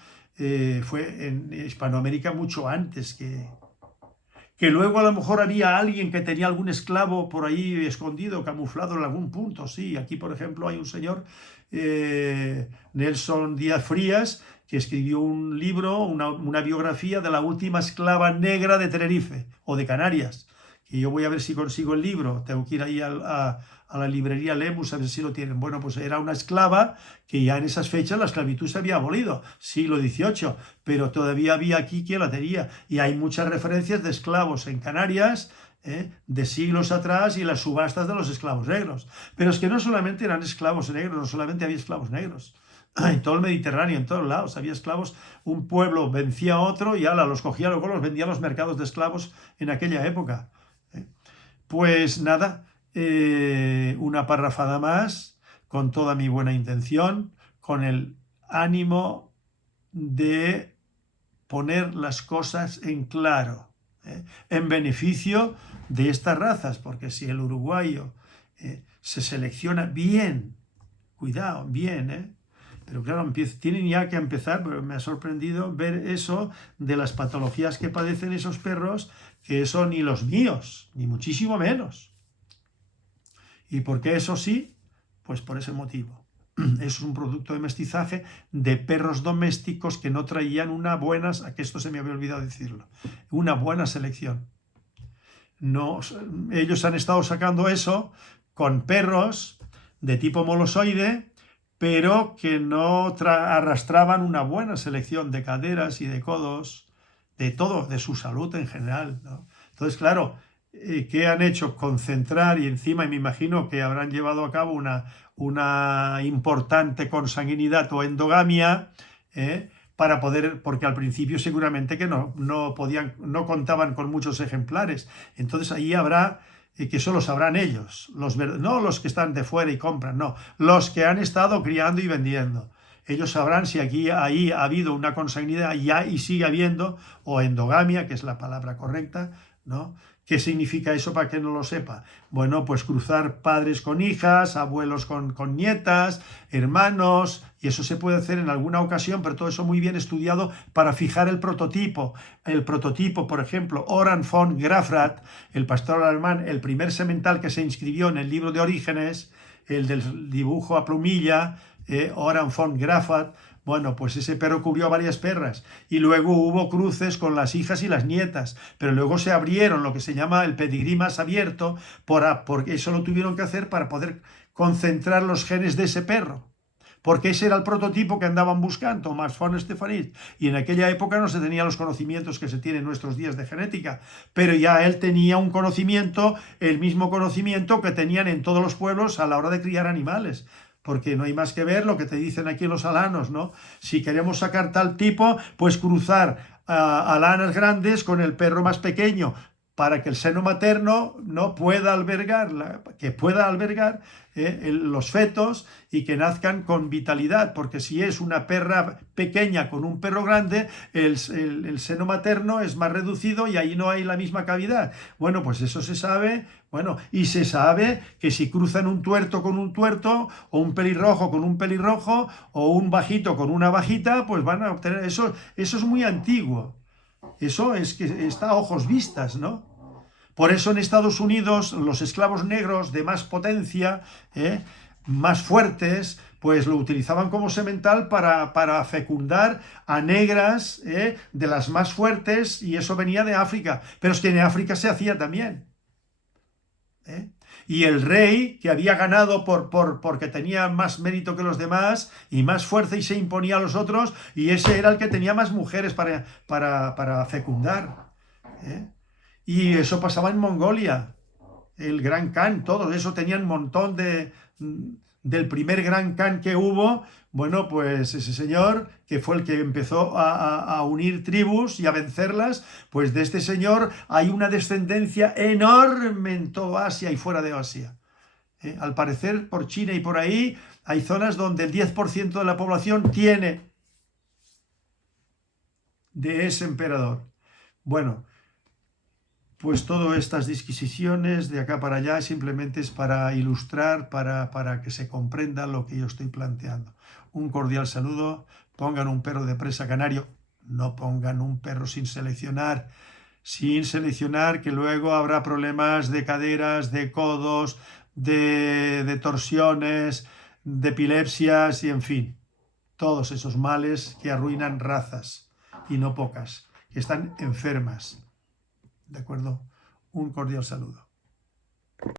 fue en Hispanoamérica mucho antes que luego a lo mejor había alguien que tenía algún esclavo por ahí escondido, camuflado en algún punto. Sí, aquí por ejemplo hay un señor, Nelson Díaz Frías, que escribió un libro, una biografía de la última esclava negra de Tenerife o de Canarias. Y yo voy a ver si consigo el libro, tengo que ir ahí a la librería Lemus a ver si lo tienen. Bueno, pues era una esclava que ya en esas fechas la esclavitud se había abolido, siglo XVIII, pero todavía había aquí quien la tenía. Y hay muchas referencias de esclavos en Canarias, de siglos atrás, y las subastas de los esclavos negros. Pero es que no solamente eran esclavos negros, no solamente había esclavos negros. en todo el Mediterráneo, en todos lados. Había esclavos, un pueblo vencía a otro y ala, los cogía, luego los vendía a los mercados de esclavos en aquella época. Pues nada, una parrafada más, con toda mi buena intención, con el ánimo de poner las cosas en claro, en beneficio de estas razas, porque si el uruguayo se selecciona bien, cuidado, bien, pero claro, tienen ya que empezar, pero me ha sorprendido ver eso de las patologías que padecen esos perros, que eso ni los míos, ni muchísimo menos. ¿Y por qué eso sí? Pues por ese motivo. Es un producto de mestizaje de perros domésticos que no traían una buena, que esto se me había olvidado decirlo, una buena selección. No, ellos han estado sacando eso con perros de tipo molosoide, pero que no arrastraban una buena selección de caderas y de codos, de todo, de su salud en general, ¿no? Entonces, claro, ¿qué han hecho? Concentrar y encima, y me imagino que habrán llevado a cabo una importante consanguinidad o endogamia, para poder, porque al principio seguramente que no podían, no contaban con muchos ejemplares. Entonces ahí habrá, que eso lo sabrán ellos, no los que están de fuera y compran, no, los que han estado criando y vendiendo. Ellos sabrán si ahí ha habido una consanguinidad y sigue habiendo, o endogamia, que es la palabra correcta, ¿no? ¿Qué significa eso para que no lo sepa? Bueno, pues cruzar padres con hijas, abuelos con nietas, hermanos, y eso se puede hacer en alguna ocasión, pero todo eso muy bien estudiado para fijar el prototipo. El prototipo, por ejemplo, Oran von Grafrath, el pastor alemán, el primer semental que se inscribió en el libro de Orígenes, el del dibujo a plumilla, Oran von Grafrath. Bueno, pues ese perro cubrió a varias perras y luego hubo cruces con las hijas y las nietas, pero luego se abrieron lo que se llama el pedigrí más abierto, porque eso lo tuvieron que hacer para poder concentrar los genes de ese perro, porque ese era el prototipo que andaban buscando, Thomas von Stephanit, y en aquella época no se tenían los conocimientos que se tienen en nuestros días de genética, pero ya él tenía un conocimiento, el mismo conocimiento que tenían en todos los pueblos a la hora de criar animales. Porque no hay más que ver lo que te dicen aquí los alanos, ¿no? Si queremos sacar tal tipo, pues cruzar alanas grandes con el perro más pequeño, para que el seno materno no pueda albergar, los fetos y que nazcan con vitalidad, porque si es una perra pequeña con un perro grande, el seno materno es más reducido y ahí no hay la misma cavidad. Bueno, pues eso se sabe, y se sabe que si cruzan un tuerto con un tuerto, o un pelirrojo con un pelirrojo, o un bajito con una bajita, pues van a obtener eso. Eso es muy antiguo. Eso es que está a ojos vistas, ¿no? Por eso en Estados Unidos los esclavos negros de más potencia, más fuertes, pues lo utilizaban como semental para fecundar a negras, de las más fuertes, y eso venía de África. Pero es que en África se hacía también. Y el rey, que había ganado porque tenía más mérito que los demás y más fuerza y se imponía a los otros, y ese era el que tenía más mujeres para fecundar. Y eso pasaba en Mongolia, el Gran Khan, todo eso tenían un montón del primer Gran Khan que hubo. Bueno, pues ese señor, que fue el que empezó a unir tribus y a vencerlas, pues de este señor hay una descendencia enorme en toda Asia y fuera de Asia. Al parecer, por China y por ahí, hay zonas donde el 10% de la población tiene de ese emperador. Bueno, pues todas estas disquisiciones de acá para allá simplemente es para ilustrar, para que se comprenda lo que yo estoy planteando. Un cordial saludo. Pongan un perro de presa canario, no pongan un perro sin seleccionar, que luego habrá problemas de caderas, de codos, de torsiones, de epilepsias y en fin, todos esos males que arruinan razas, y no pocas, que están enfermas. ¿De acuerdo? Un cordial saludo.